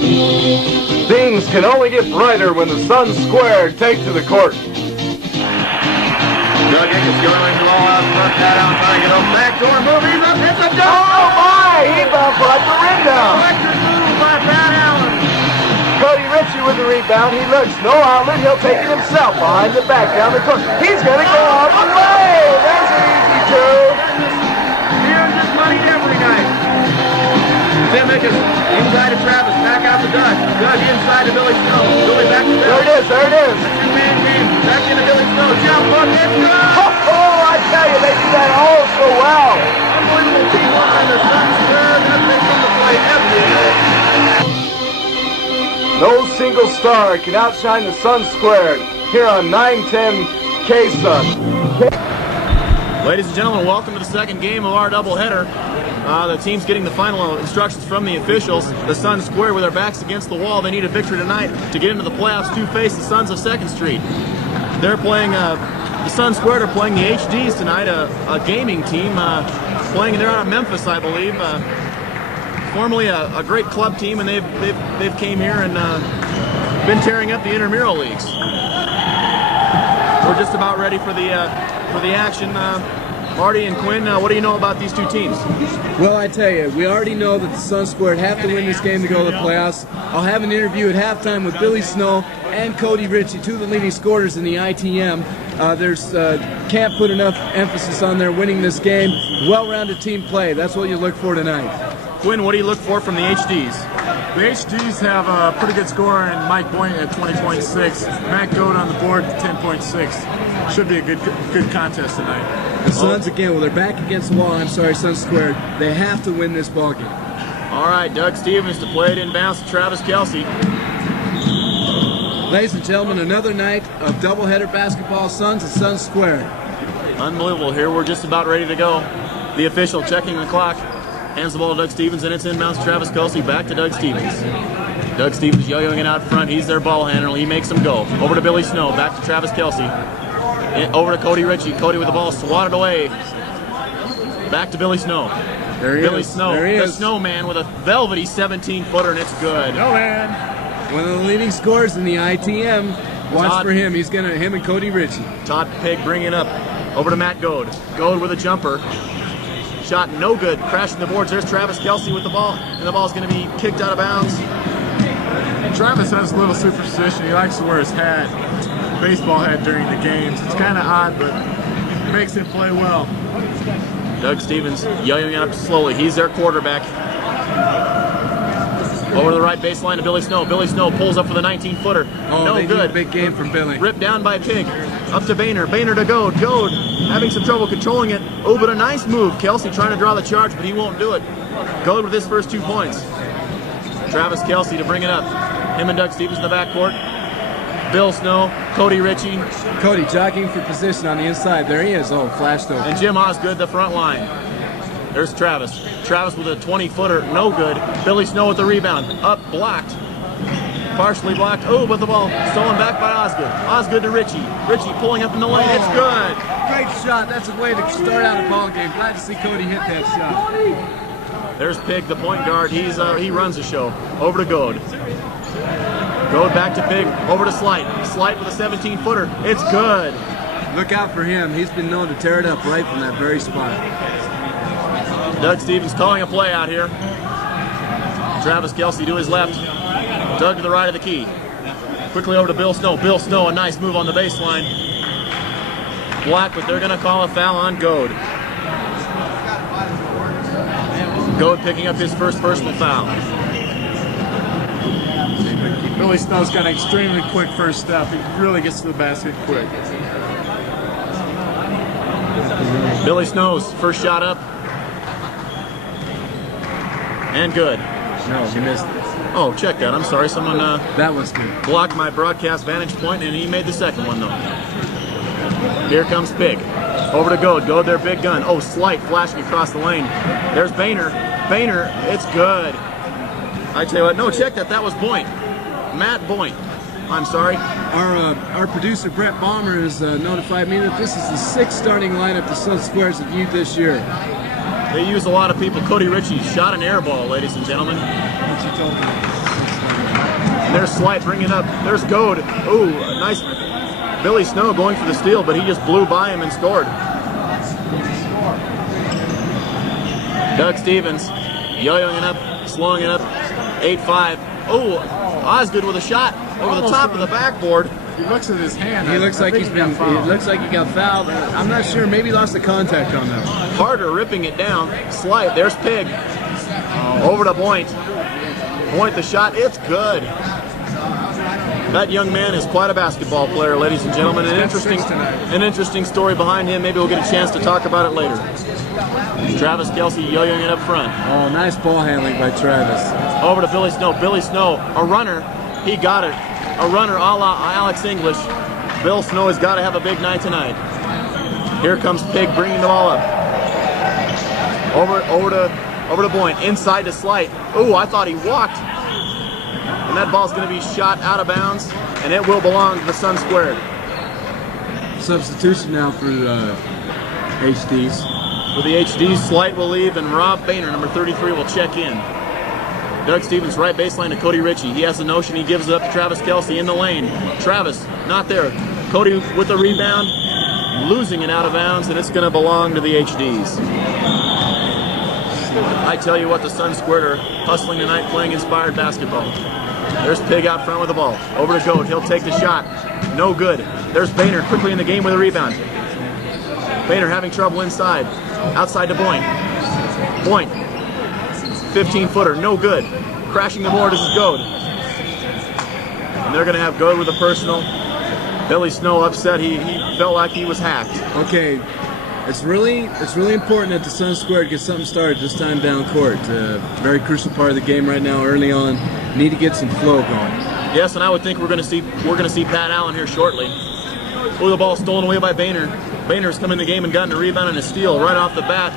Things can only get brighter when the sun's squared. Take to the court. Doug Higgins going low out front, that out, trying to get over backdoor move. He's up, it's a dunk! Oh my! He bounced the rebound. Electric move by Pat Allen. Cody Ritchie with the rebound. He looks, no outlet. He'll take it himself behind the back down the court. He's going to go all the way. There's an easy two. Here's this money every night. Tim Mickens inside to Travis, back out to Doug. Doug inside to Billy Snow. Billy back to Bill. There it is. Two-man game. Back into Billy Snow. Jump hook. It's good. Oh, I tell you, they do that all so well. Unbelievable team on the Suns square. Nothing from the play every day. No single star can outshine the Sun Squared here on 910 K-Sun. Ladies and gentlemen, welcome to the second game of our doubleheader. The team's getting the final instructions from the officials. The Sun Square with their backs against the wall. They need a victory tonight to get into the playoffs to face the Suns of 2nd Street. They're playing, the Sun Squared are playing the HDs tonight, a gaming team. They're out of Memphis, I believe. Formerly a great club team, and they've came here and been tearing up the intramural leagues. We're just about ready for the action. Marty and Quinn, what do you know about these two teams? Well, I tell you, we already know that the Sun Squared have to win this game to go to the playoffs. I'll have an interview at halftime with Billy Snow and Cody Ritchie, two of the leading scorers in the ITM. Can't put enough emphasis on their winning this game. Well-rounded team play. That's what you look for tonight. Quinn, what do you look for from the HDs? The HDs have a pretty good scorer in Mike Boynton at 20.6. Matt Goad on the board at 10.6. Should be a good contest tonight. The Suns, again, with their back against the wall, Sun Squared, they have to win this ballgame. All right, Doug Stevens to play it inbounds to Travis Kelsey. Ladies and gentlemen, another night of doubleheader basketball, Suns and Sun Squared. Unbelievable here. We're just about ready to go. The official checking the clock. Hands the ball to Doug Stevens, and it's inbounds to Travis Kelsey. Back to Doug Stevens. Doug Stevens yo-yoing it out front. He's their ball handler. He makes them go. Over to Billy Snow. Back to Travis Kelsey. Over to Cody Ritchie. Cody with the ball swatted away. Back to Billy Snow. Billy Snow, the snowman with a velvety 17-footer, and it's good. No man. One of the leading scorers in the ITM. Watch for him. Him and Cody Ritchie. Todd Pig bringing it up. Over to Matt Goad. Goad with a jumper. Shot no good. Crashing the boards. There's Travis Kelsey with the ball, and the ball's going to be kicked out of bounds. Travis has a little superstition. He likes to wear his hat, baseball hat, during the games. It's kind of odd, but it makes him play well. Doug Stevens yo-yoing up slowly. He's their quarterback. Over to the right baseline to Billy Snow. Billy Snow pulls up for the 19-footer. No good. Need a big game from Billy. Ripped down by Pig. Up to Boehner. Boehner to Goad. Goad having some trouble controlling it. Oh, but a nice move. Kelsey trying to draw the charge, but he won't do it. Goad with his first 2 points. Travis Kelsey to bring it up. Him and Doug Stevens in the backcourt. Bill Snow, Cody Ritchie. Cody jogging for position on the inside. There he is. Oh, flashed over. And Jim Osgood, the front line. There's Travis. Travis with a 20-footer, no good. Billy Snow with the rebound. Up, blocked. Partially blocked. Oh, but the ball stolen back by Osgood. Osgood to Ritchie. Ritchie pulling up in the lane. It's good. Great shot. That's a way to start out a ball game. Glad to see Cody hit that shot. There's Pig, the point guard. He runs the show. Over to Goad. Goad back to Pig. Over to Slight. Slight with a 17-footer. It's good. Look out for him. He's been known to tear it up right from that very spot. Doug Stevens calling a play out here. Travis Kelsey to his left. Doug to the right of the key. Quickly over to Bill Snow. Bill Snow, a nice move on the baseline. Blocked, but they're going to call a foul on Goad. Goad picking up his first personal foul. Billy Snow's got an extremely quick first step. He really gets to the basket quick. Billy Snow's first shot up. And good. No, he missed it. Oh, check that. I'm sorry. Someone that was good. Blocked my broadcast vantage point, and he made the second one, though. Here comes Pig. Over to Goad. Goad, their big gun. Oh, Slight flashing across the lane. There's Boehner. Boehner, it's good. I tell you what. No, check that. That was Boynt. Matt Boynt. I'm sorry. Our producer, Brett Balmer, has notified me that this is the 6th starting lineup the Sun Squares have used this year. They use a lot of people. Cody Ritchie shot an air ball, ladies and gentlemen. And there's Slight bringing up. There's Goad. Ooh, nice. Billy Snow going for the steal, but he just blew by him and scored. Doug Stevens yo-yoing it up, slowing it up. 8-5. Oh, Osgood with a shot over the top of the backboard. He looks at his hand. He looks like he's been. It looks like he got fouled. I'm not sure. Maybe he lost the contact on that one. Harder ripping it down. Slight. There's Pig. Over to Boynt. Boynt the shot. It's good. That young man is quite a basketball player, ladies and gentlemen. An interesting story behind him. Maybe we'll get a chance to talk about it later. Travis Kelsey yo-yoing it up front. Oh, nice ball handling by Travis. Over to Billy Snow. Billy Snow, a runner. He got it. A runner a la Alex English. Bill Snow has got to have a big night tonight. Here comes Pig bringing the ball up. Over to Boynt. Inside to Slight. Ooh, I thought he walked. And that ball's going to be shot out of bounds, and it will belong to the Sun Squared. Substitution now for HDs. For the HDs, Slight will leave, and Rob Boehner, number 33, will check in. Doug Stevens, right baseline to Cody Ritchie. He has the notion, he gives it up to Travis Kelsey in the lane. Travis, not there. Cody with the rebound, losing it out of bounds, and it's going to belong to the HDs. I tell you what, the Sun Squared are hustling tonight, playing inspired basketball. There's Pig out front with the ball. Over to Goat. He'll take the shot. No good. There's Boehner quickly in the game with a rebound. Boehner having trouble inside. Outside to Boynt. Boynt. 15-footer. No good. Crashing the board. This is Goad. And they're going to have Goad with a personal. Billy Snow upset. He felt like he was hacked. Okay. It's really important that the Sun Squared get something started this time down court. Very crucial part of the game right now, early on. Need to get some flow going. Yes, and I would think we're going to see Pat Allen here shortly. Oh, the ball stolen away by Boehner. Boehner's come in the game and gotten a rebound and a steal right off the bat.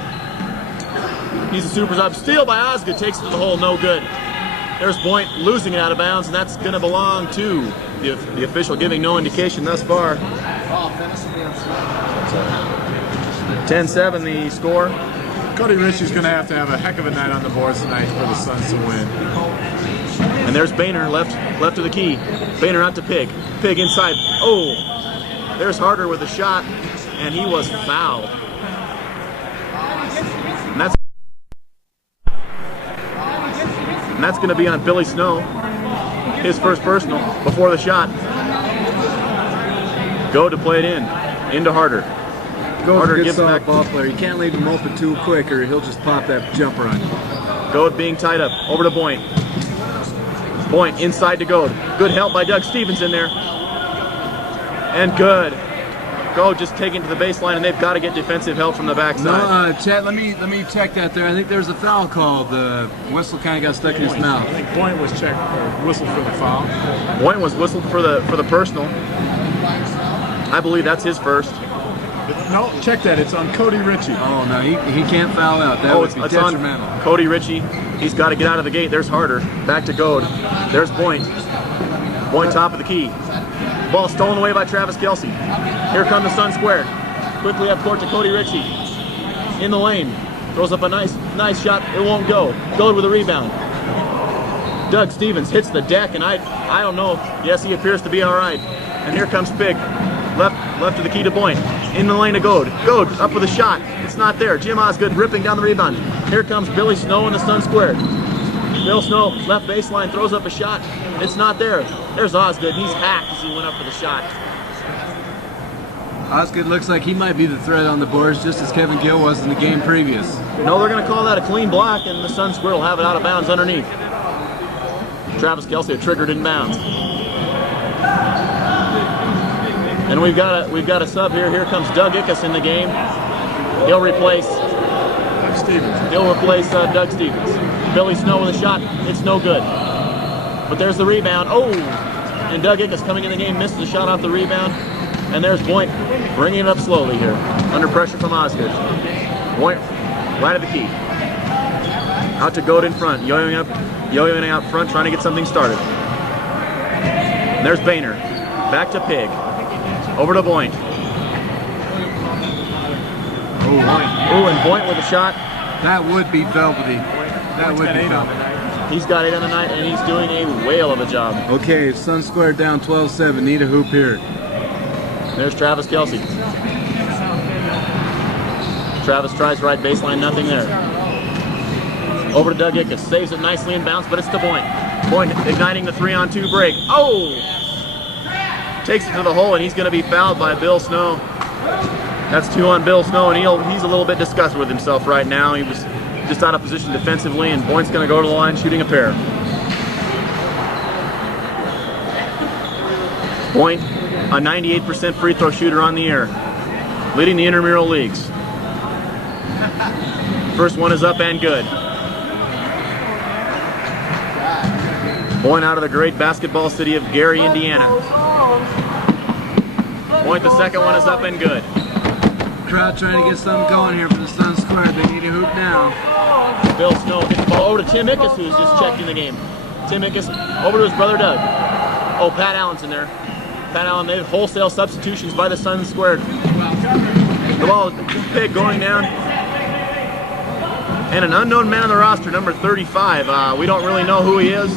He's a super sub. Steal by Osgood, takes it to the hole, no good. There's Boynt losing it out of bounds, and that's going to belong to the official, giving no indication thus far. 10-7 the score. Cody Ritchie's going to have a heck of a night on the boards tonight for the Suns to win. And there's Boehner left of the key. Boehner out to Pig. Pig inside. Oh, there's Harder with a shot, and he was fouled. And that's going to be on Billy Snow. His first personal before the shot. Go to play it into Harder. Harder gives back ball player. You can't leave him open too quick, or he'll just pop that jumper on you. Goad being tied up. Over to Boynt. Boynt inside to Goad. Good help by Doug Stevens in there. And good. Goad just taking to the baseline, and they've got to get defensive help from the backside. No, Chad, let me check that there. I think there's a foul called. The whistle kind of got stuck in his mouth. I think Boynt was whistled for the foul. Boynt was whistled for the personal. I believe that's his first. No, check that. It's on Cody Ritchie. Oh, no, he can't foul out. That would be detrimental. On Cody Ritchie. He's got to get out of the gate. There's Harder. Back to Goad. There's Boynt. Boynt top of the key. Ball stolen away by Travis Kelsey. Here come the Sun Squared. Quickly up court to Cody Ritchie. In the lane. Throws up a nice shot. It won't go. Goad with a rebound. Doug Stevens hits the deck, and I don't know. Yes, he appears to be all right. And here comes Pig. Left to the key to Boynt. In the lane to Goad. Goad up with a shot. It's not there. Jim Osgood ripping down the rebound. Here comes Billy Snow in the Sun Squared. Bill Snow, left baseline, throws up a shot. It's not there. There's Osgood. He's hacked as he went up for the shot. Osgood looks like he might be the threat on the boards, just as Kevin Gill was in the game previous. No, they're going to call that a clean block, and the Sun Squared will have it out of bounds underneath. Travis Kelsey triggered in bounds. And we've got a sub here. Here comes Doug Ickes in the game. He'll replace Doug Stevens. Billy Snow with a shot. It's no good. But there's the rebound. Oh! And Doug Ickes coming in the game misses the shot off the rebound. And there's Boynt bringing it up slowly here. Under pressure from Osgood. Boynt right at the key. Out to Goad in front. Yo-yoing out front, trying to get something started. And there's Boehner. Back to Pig. Over to Boynt. Oh, and Boynt with a shot. That would be velvety. That would be velvety. He's got 8 on the night, and he's doing a whale of a job. Okay, Sun Square down 12-7. Need a hoop here. There's Travis Kelsey. Travis tries right baseline, nothing there. Over to Doug Ickes, saves it nicely in bounce, but it's to Boyne. Boyne igniting the 3-on-2 break. Oh! Takes it to the hole, and he's going to be fouled by Bill Snow. That's 2 on Bill Snow, and he's a little bit disgusted with himself right now. He was just out of position defensively, and Boyne's going to go to the line shooting a pair. Boyne, a 98% free throw shooter on the year, leading the intramural leagues. First one is up and good. Boyne out of the great basketball city of Gary, Indiana. Boyne, the second one is up and good. Crowd trying to get something going here for the Sun Square. They need a hoop now. Bill Snow gets the ball over to Tim Ickes, who's just checked in the game. Tim Ickes over to his brother Doug. Oh, Pat Allen's in there. Pat Allen, they have wholesale substitutions by the Sun Square. The ball is big going down. And an unknown man on the roster, number 35. We don't really know who he is.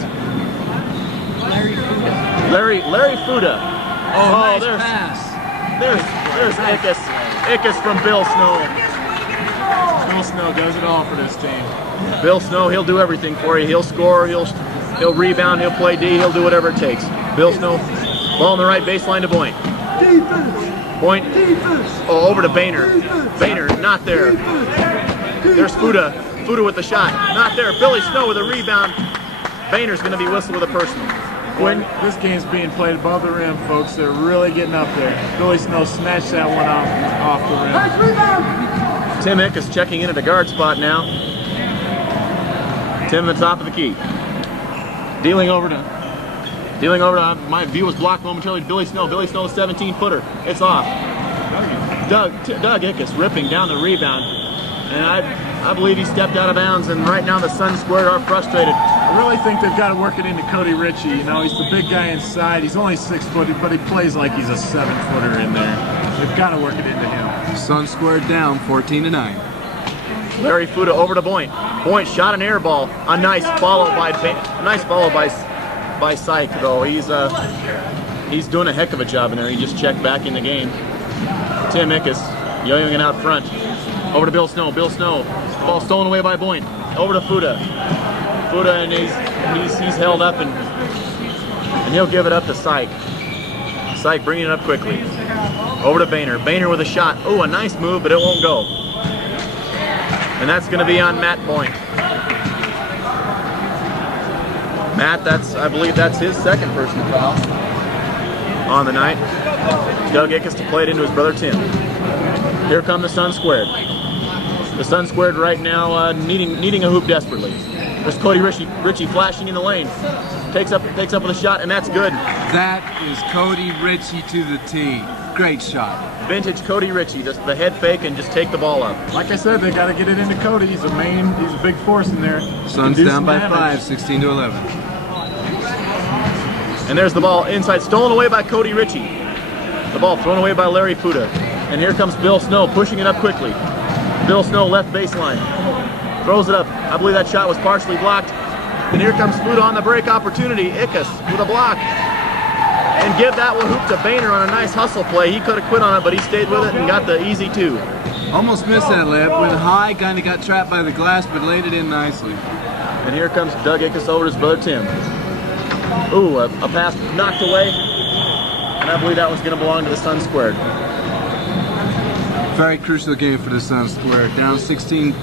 Larry Fuda. Oh, nice pass. There's Ickes. Ickes from Bill Snow. Bill Snow does it all for this team. Bill Snow, he'll do everything for you. He'll score, he'll rebound, he'll play D, he'll do whatever it takes. Bill Snow, ball on the right baseline to Boyne. Boyne, oh, over to Boehner. Boehner, not there. There's Fuda. Fuda with the shot, not there. Billy Snow with a rebound. Boehner's going to be whistled with a personal. Quinn, this game's being played above the rim, folks. They're really getting up there. Billy Snow snatched that one off the rim. Tim Ickes checking in at the guard spot now. Tim at the top of the key. Dealing over to, my view was blocked momentarily to Billy Snow. Billy Snow, 17-footer. It's off. Doug Ickes ripping down the rebound. And I believe he stepped out of bounds, and right now the Sun Square are frustrated. I really think they've got to work it into Cody Ritchie. You know, he's the big guy inside. He's only 6 foot, but he plays like he's a 7-footer in there. They've got to work it into him. Sun Square down 14-9. Larry Fuda over to Boyne. Boyne shot an air ball. A nice follow by Syke, though. He's doing a heck of a job in there. He just checked back in the game. Tim Ickes yo-yoing out front. Over to Bill Snow. Bill Snow. Ball stolen away by Boyne. Over to Fuda. Fuda, and he's held up, and he'll give it up to Syke. Syke bringing it up quickly. Over to Boehner. Boehner with a shot. Oh, a nice move, but it won't go. And that's going to be on Matt Boyne. Matt, I believe that's his second personal foul on the night. Doug Ickes to play it into his brother Tim. Here come the Sun Squared. The Sun Squared right now needing a hoop desperately. There's Cody Ritchie flashing in the lane. Takes up with a shot, and that's good. That is Cody Ritchie to the tee. Great shot. Vintage Cody Ritchie, just the head fake and just take the ball up. Like I said, they got to get it into Cody. He's a big force in there. Suns down by 5, 16-11. And there's the ball inside, stolen away by Cody Ritchie. The ball thrown away by Larry Fuda. And here comes Bill Snow, pushing it up quickly. Bill Snow left baseline. Throws it up. I believe that shot was partially blocked. And here comes Fuda on the break opportunity. Ickes with a block. And give that one hoop to Boehner on a nice hustle play. He could have quit on it, but he stayed with it and got the easy 2. Almost missed that layup. Went high, kind of got trapped by the glass, but laid it in nicely. And here comes Doug Ickes over to his brother Tim. Ooh, a pass knocked away. And I believe that was going to belong to the Sun Squared. Very crucial game for the Sun Square. Down 18-11.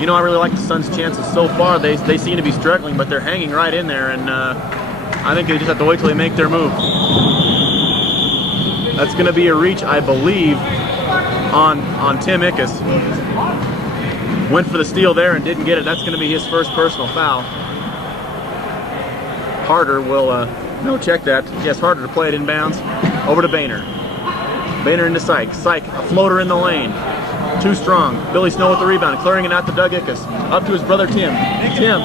You know, I really like the Suns' chances so far. They seem to be struggling, but they're hanging right in there, and I think they just have to wait till they make their move. That's going to be a reach, I believe, on Tim Ickes. Went for the steal there and didn't get it. That's going to be his first personal foul. Harder will, no, check that. Yes, Harder to play it inbounds. Over to Boehner. Boehner into Syke. Syke, a floater in the lane. Too strong. Billy Snow with the rebound, clearing it out to Doug Ickes. Up to his brother Tim. Tim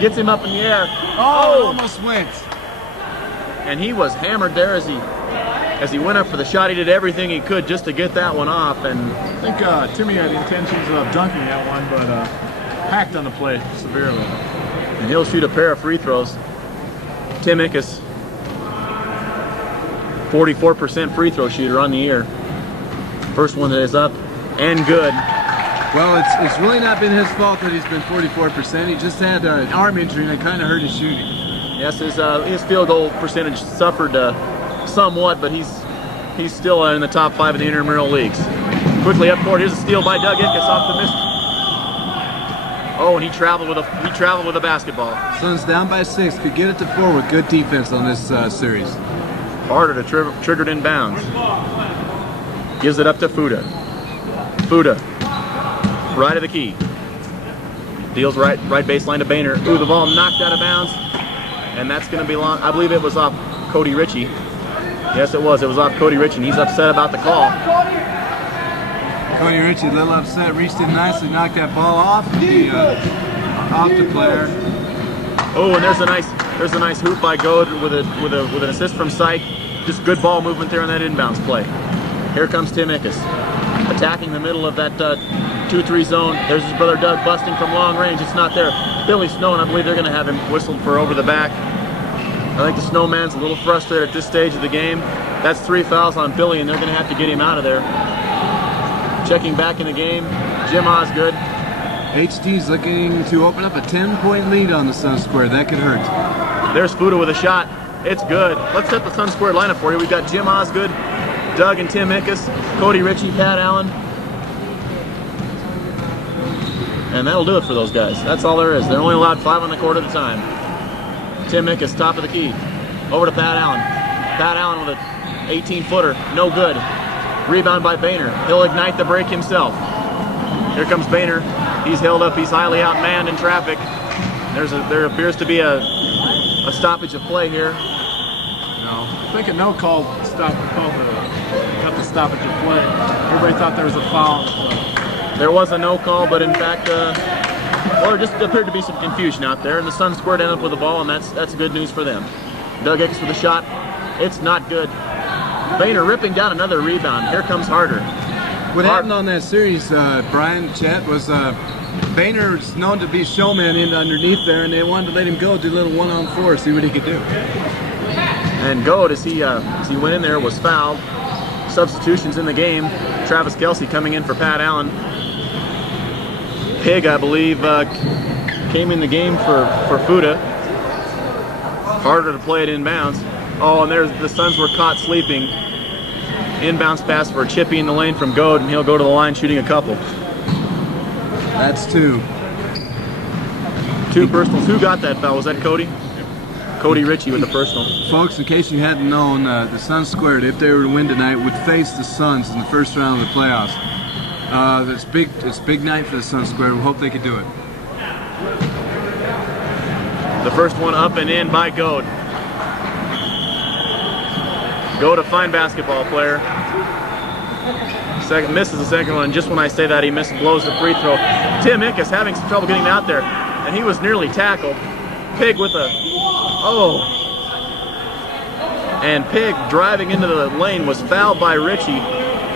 gets him up in the air. Oh, almost went. And he was hammered there as he went up for the shot. He did everything he could just to get that one off. And I think Timmy had intentions of dunking that one, but hacked on the play severely. And he'll shoot a pair of free throws. Tim Ickes, 44% free throw shooter on the year. First one that is up and good. Well, it's really not been his fault that he's been 44%. He just had an arm injury and it kind of hurt his shooting. Yes, his field goal percentage suffered somewhat, but he's still in the top 5 in the intramural leagues. Quickly up court, here's a steal by Doug Ickes off the miss. Oh, and he traveled with a basketball. Suns down by 6, could get it to 4 with good defense on this series. Harder to trigger it in bounds. Gives it up to Fuda. Fuda, right of the key. Deals right baseline to Boehner. Ooh, the ball knocked out of bounds. And that's going to be long. I believe it was off Cody Ritchie. Yes, it was. It was off Cody Ritchie, and he's upset about the call. Cody Ritchie, a little upset, reached in nicely, knocked that ball off the player. Oh, and there's a nice hoop by Goad with an assist from Syke. Just good ball movement there on that inbounds play. Here comes Tim Ickes, attacking the middle of that 2-3 zone. There's his brother Doug busting from long range. It's not there. Billy Snow, and I believe they're going to have him whistled for over the back. I think the Snowman's a little frustrated at this stage of the game. That's 3 fouls on Billy, and they're going to have to get him out of there. Checking back in the game, Jim Osgood. HD's looking to open up a 10-point lead on the Sun Square. That could hurt. There's Fuda with a shot. It's good. Let's set the Sun Square lineup for you. We've got Jim Osgood, Doug and Tim Ickes, Cody Ritchie, Pat Allen. And that'll do it for those guys. That's all there is. They're only allowed 5 on the court at a time. Tim Ickes, top of the key. Over to Pat Allen. Pat Allen with an 18-footer. No good. Rebound by Boehner. He'll ignite the break himself. Here comes Boehner. He's held up. He's highly outmanned in traffic. There appears to be a stoppage of play here. No, I think a no call got the stoppage of play. Everybody thought there was a foul. There was a no call, but in fact, or just appeared to be some confusion out there, and the Sun squared ended up with the ball, and that's good news for them. Doug Ickes with a shot. It's not good. Boehner ripping down another rebound. Here comes Harder. What happened on that series, Brian, Chet, was Boehner's known to be showman in underneath there, and they wanted to let him go, do a little 1-on-4, see what he could do. And Goad, as he went in there, was fouled. Substitutions in the game. Travis Kelsey coming in for Pat Allen. Pig, I believe, came in the game for Fuda. Harder to play it inbounds. Oh, and there's the Suns were caught sleeping. Inbounds pass for Chippy in the lane from Goad, and he'll go to the line shooting a couple. That's two. Two personals. Who got that foul? Was that Cody? Cody Ritchie with the personal. Folks, in case you hadn't known, the Suns squared, if they were to win tonight, would face the Suns in the first round of the playoffs. It's a big night for the Suns squared. We hope they could do it. The first one up and in by Goad. Goad, a fine basketball player. Misses the second one. Just when I say that, he blows the free throw. Tim Ickes having some trouble getting out there, and he was nearly tackled. Pig with a... Oh. And Pig driving into the lane was fouled by Ritchie.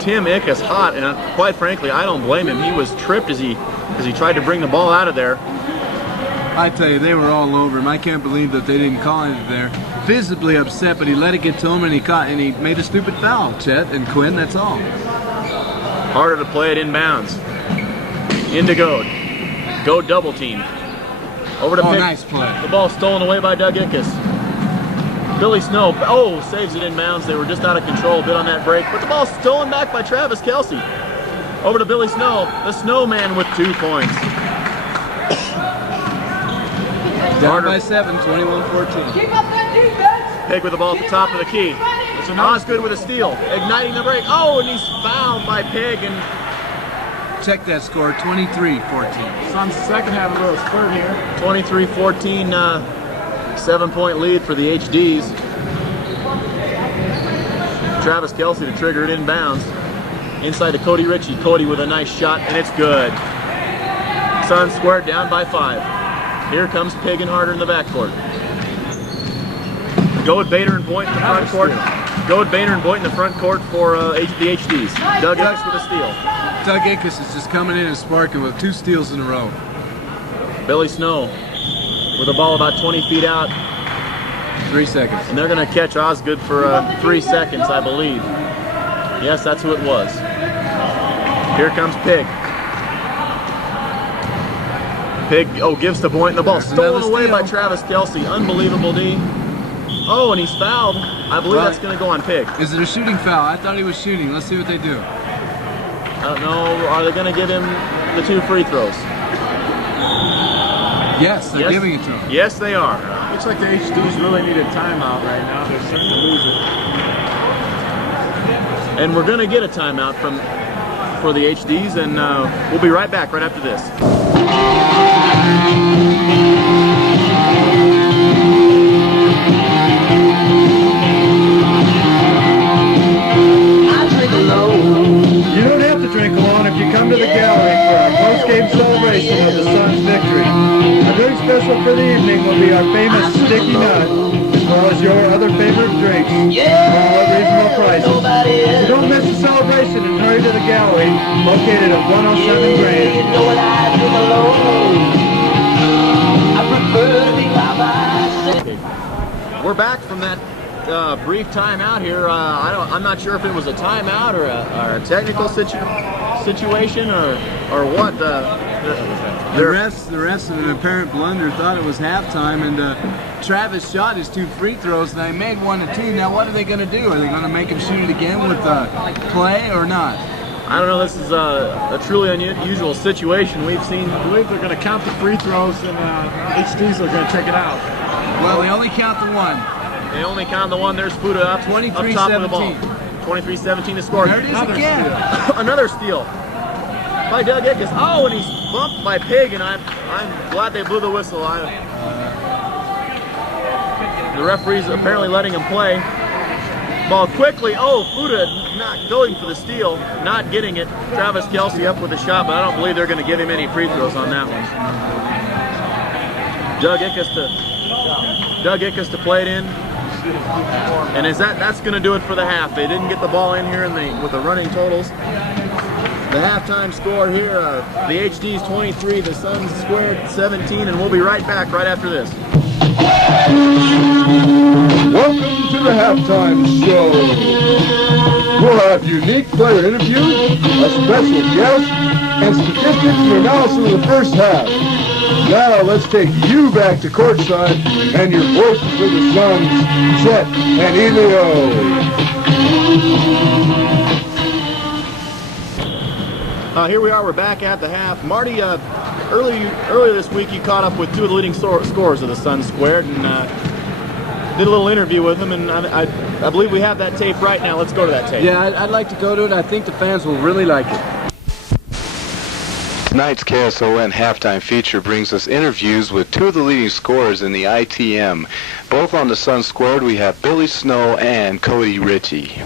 Tim Ickes hot, and quite frankly, I don't blame him. He was tripped as he tried to bring the ball out of there. I tell you, they were all over him. I can't believe that they didn't call him there. Visibly upset, but he let it get to him, and he made a stupid foul. Chet and Quinn, that's all. Harder to play it inbounds. Into Goad. Goad double team. Over to Pig. Nice play. The ball stolen away by Doug Ickes. Billy Snow, saves it inbounds. They were just out of control a bit on that break, but the ball's stolen back by Travis Kelsey. Over to Billy Snow, the Snowman with 2 points. Down by 7, 21-14. Keep up that defense. Pig with the ball at the top of the key. Osgood with a steal, igniting the break. Oh, and he's fouled by Pig. And check that score, 23-14. Suns second half a little spurt here. 23-14, 7-point lead for the HDs. Travis Kelsey to trigger it inbounds. Inside to Cody Ritchie. Cody with a nice shot, and it's good. Suns squared down by 5. Here comes Pig and Harder in the backcourt. Goad, Boehner, and Boyd in the front court. Goad, Boehner, and Boyd in the front court for the HDs. Doug Ickes with a steal. Doug Ickes is just coming in and sparking with 2 steals in a row. Billy Snow with the ball about 20 feet out. 3 seconds. And they're going to catch Osgood for 3 seconds, I believe. Yes, that's who it was. Here comes Pig. Pig, gives to Boynton the ball. Stolen away by Travis Kelsey. Unbelievable, D. Oh, and he's fouled. I believe that's going to go on Pig. Is it a shooting foul? I thought he was shooting. Let's see what they do. I don't know. Are they going to give him the 2 free throws? Yes, they're giving it to him. Yes, they are. Looks like the HDs really need a timeout right now. They're starting to lose it. And we're going to get a timeout for the HDs, and we'll be right back right after this. You don't have to drink alone if you come to the gallery for our post-game celebration of the Suns' victory. A drink special for the evening will be our famous Sticky Nut, as well as your other favorite drinks, all at reasonable prices. So don't miss the celebration and hurry to the gallery, located at 107 Grand. We're back from that brief timeout here. I'm not sure if it was a timeout or a technical situation or what. The refs in an apparent blunder thought it was halftime, and Travis shot his 2 free throws, and they made 1 and 2. Now what are they going to do? Are they going to make him shoot it again with play or not? I don't know. This is a truly unusual situation we've seen. I believe they're going to count the free throws, and HDs are going to take it out. Well, they only count the 1. They only count the 1. There's Fuda up top of the ball. 23-17 to score. There it is again. Another steal by Doug Ickes. Oh, and he's bumped by Pig, and I'm glad they blew the whistle. The referee's apparently letting him play. Ball quickly. Oh, Fuda not going for the steal, not getting it. Travis Kelsey up with a shot, but I don't believe they're going to give him any free throws on that one. Doug Ickes to play it in. And that's going to do it for the half. They didn't get the ball in here with the running totals. The halftime score here, the HD's 23, the Suns squared 17, and we'll be right back right after this. Welcome to the halftime show. We'll have unique player interviews, a special guest, and statistics and analysis of the first half. Now let's take you back to courtside and your voices for the Suns, Chet and Elio. Here we are. We're back at the half. Marty, earlier this week you caught up with 2 of the leading scorers of the Suns squared and did a little interview with him, and I believe we have that tape right now. Let's go to that tape. Yeah, I'd like to go to it. I think the fans will really like it. Tonight's KSON halftime feature brings us interviews with 2 of the leading scorers in the ITM. Both on the Suns squared, we have Billy Snow and Cody Ritchie.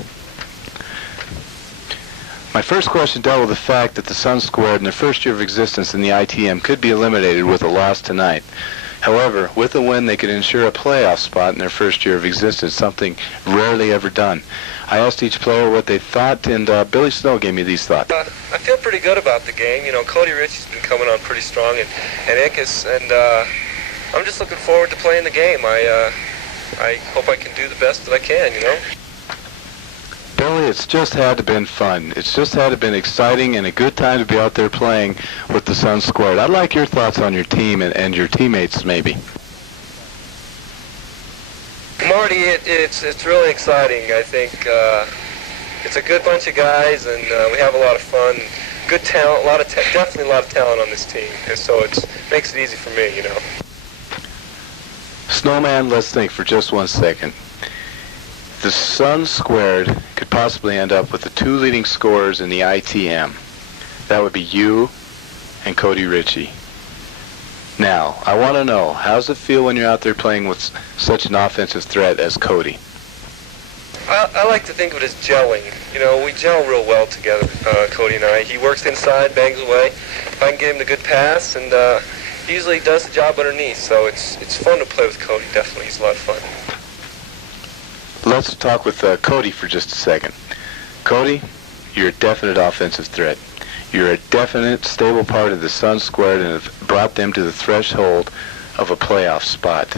My first question dealt with the fact that the Suns squared in their first year of existence in the ITM could be eliminated with a loss tonight. However, with a win, they could ensure a playoff spot in their first year of existence, something rarely ever done. I asked each player what they thought, and Billy Snow gave me these thoughts. I feel pretty good about the game. You know, Cody Ritchie's been coming on pretty strong, and Ickes, and I'm just looking forward to playing the game. I hope I can do the best that I can, you know. Billy, it's just had to been fun. It's just had to been exciting and a good time to be out there playing with the Suns squared. I'd like your thoughts on your team and your teammates, maybe. Marty, it's really exciting. I think it's a good bunch of guys, and we have a lot of fun. Good talent, definitely a lot of talent on this team, and so it makes it easy for me, you know. Snowman, let's think for just 1 second. The Suns squared could possibly end up with the 2 leading scorers in the ITM. That would be you and Cody Ritchie. Now, I want to know, how's it feel when you're out there playing with such an offensive threat as Cody? I like to think of it as gelling. You know, we gel real well together, Cody and I. He works inside, bangs away. If I can get him the good pass, and he usually does the job underneath. So it's fun to play with Cody, definitely. He's a lot of fun. Let's talk with Cody for just a second. Cody, you're a definite offensive threat. You're a definite, stable part of the Suns squared and have brought them to the threshold of a playoff spot.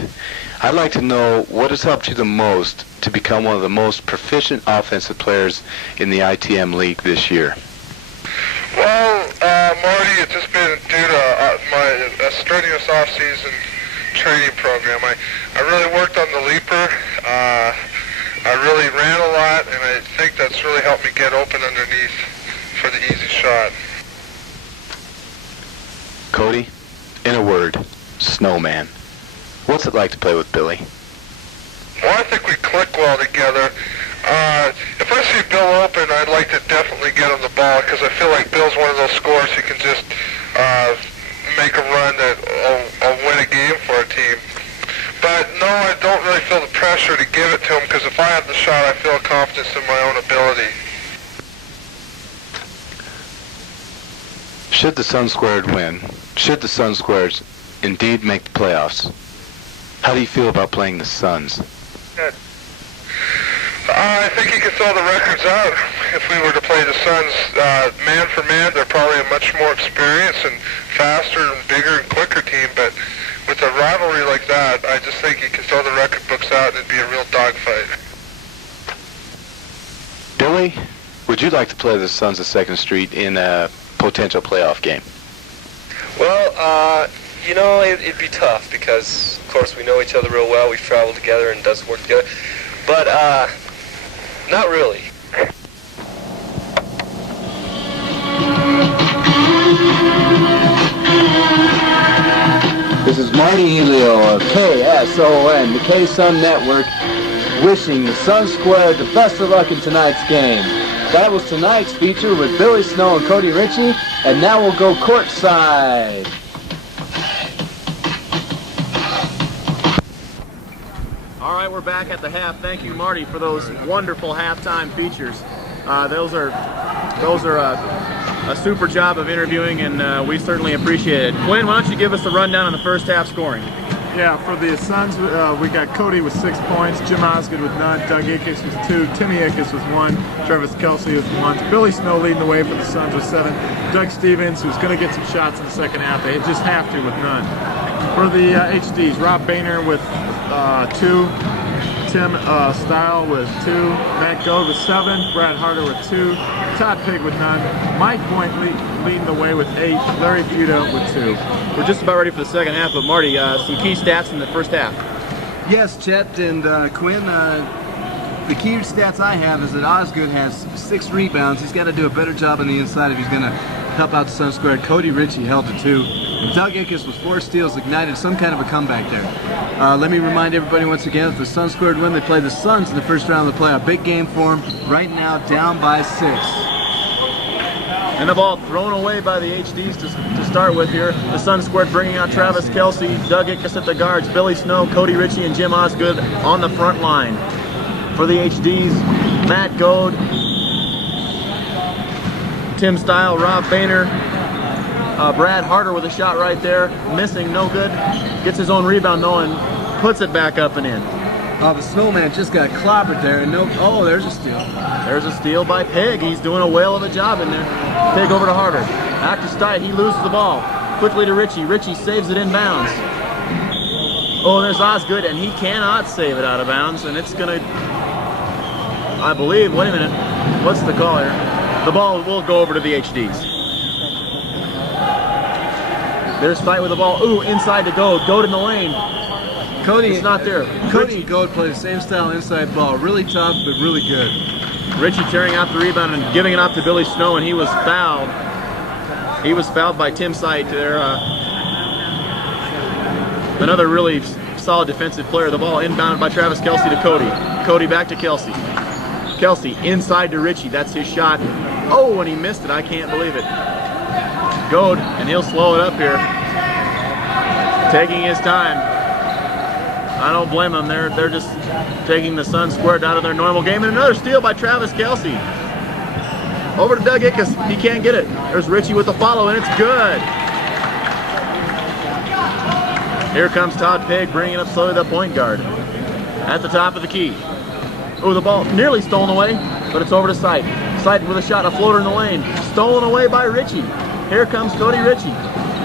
I'd like to know what has helped you the most to become one of the most proficient offensive players in the ITM League this year. Well, Marty, it's just been due to my strenuous off-season training program. I really worked on the leaper. I really ran a lot, and I think that's really helped me get open underneath for the easy shot. Cody, in a word, Snowman. What's it like to play with Billy? Well, I think we click well together. If I see Bill open, I'd like to definitely get him the ball, because I feel like Bill's one of those scorers who can just make a run that will win a game for a team. But no, I don't really feel the pressure to give it to him, because if I have the shot, I feel confidence in my own ability. Should the Sun Squared win, should the Sun Squares indeed make the playoffs, how do you feel about playing the Suns? Good. I think he can throw the records out. If we were to play the Suns man for man, they're probably a much more experienced and faster and bigger and quicker team, but with a rivalry like that, I just think he can throw the record books out and it'd be a real dogfight. Billy, would you like to play the Suns of 2nd Street in a potential playoff game? Well, you know, it'd be tough because, of course, we know each other real well. We've traveled together and does work together. But, not really. This is Marty Elio of KSON, the K-Sun Network, wishing the Sun Squared the best of luck in tonight's game. That was tonight's feature with Billy Snow and Cody Ritchie, and now we'll go courtside. All right, we're back at the half. Thank you, Marty, for those wonderful halftime features. Those are a super job of interviewing, and we certainly appreciate it. Quinn, why don't you give us a rundown on the first half scoring? Yeah, for the Suns, we got Cody with 6 points, Jim Osgood with none, Doug Ickes with 2, Timmy Ickes with 1, Travis Kelsey with 1, Billy Snow leading the way for the Suns with 7, Doug Stevens, who's going to get some shots in the second half. They just have to with none. For the HDs, Rob Boehner with 2, Tim Style with 2, Matt Goad with 7, Brad Harder with 2, Todd Pig with none, Mike Point leading the way with 8, Larry Fuda with 2. We're just about ready for the second half, but Marty, some key stats in the first half. Yes, Chet and Quinn, the key stats I have is that Osgood has 6 rebounds. He's got to do a better job on the inside if he's going to help out the Sun Squared. Cody Ritchie held to 2. And Doug Ickes with 4 steals ignited some kind of a comeback there. Let me remind everybody once again, if the Sun Squared win, they play the Suns in the first round of the playoff. Big game for them. Right now, down by 6. And the ball thrown away by the HDs to start with here. The Sun Squared bringing out Travis Kelsey, Doug Ickes at the guards, Billy Snow, Cody Ritchie, and Jim Osgood on the front line. For the HDs, Matt Goad, Tim Style, Rob Boehner, Brad Harder with a shot right there, missing, no good. Gets his own rebound though and puts it back up and in. The Snowman just got clobbered there, and oh, there's a steal. There's a steal by Pig. He's doing a whale of a job in there. Pig over to Harder. Back to Stite. He loses the ball. Quickly to Ritchie. Ritchie saves it inbounds. Oh, there's Osgood, and he cannot save it out of bounds, and it's going to, I believe, wait a minute. What's the call here? The ball will go over to the HDs. There's Stite with the ball. Ooh, inside to Goad. Goad in the lane. Cody, it's not there. Cody and Goad play the same style inside ball. Really tough, but really good. Ritchie tearing out the rebound and giving it off to Billy Snow, and he was fouled. He was fouled by Tim Stite there. Another really solid defensive player. The ball inbounded by Travis Kelsey to Cody. Cody back to Kelsey. Kelsey inside to Ritchie. That's his shot. Oh, and he missed it. I can't believe it. Goad, and he'll slow it up here. Taking his time. I don't blame them. They're just taking the Sun Squared out of their normal game. And another steal by Travis Kelsey. Over to Doug Ickes. He can't get it. There's Ritchie with the follow, and it's good. Here comes Todd Pig bringing up slowly the point guard. At the top of the key. Oh, the ball nearly stolen away, but it's over to Stite. Stite with a shot, a floater in the lane. Stolen away by Ritchie. Here comes Cody Ritchie.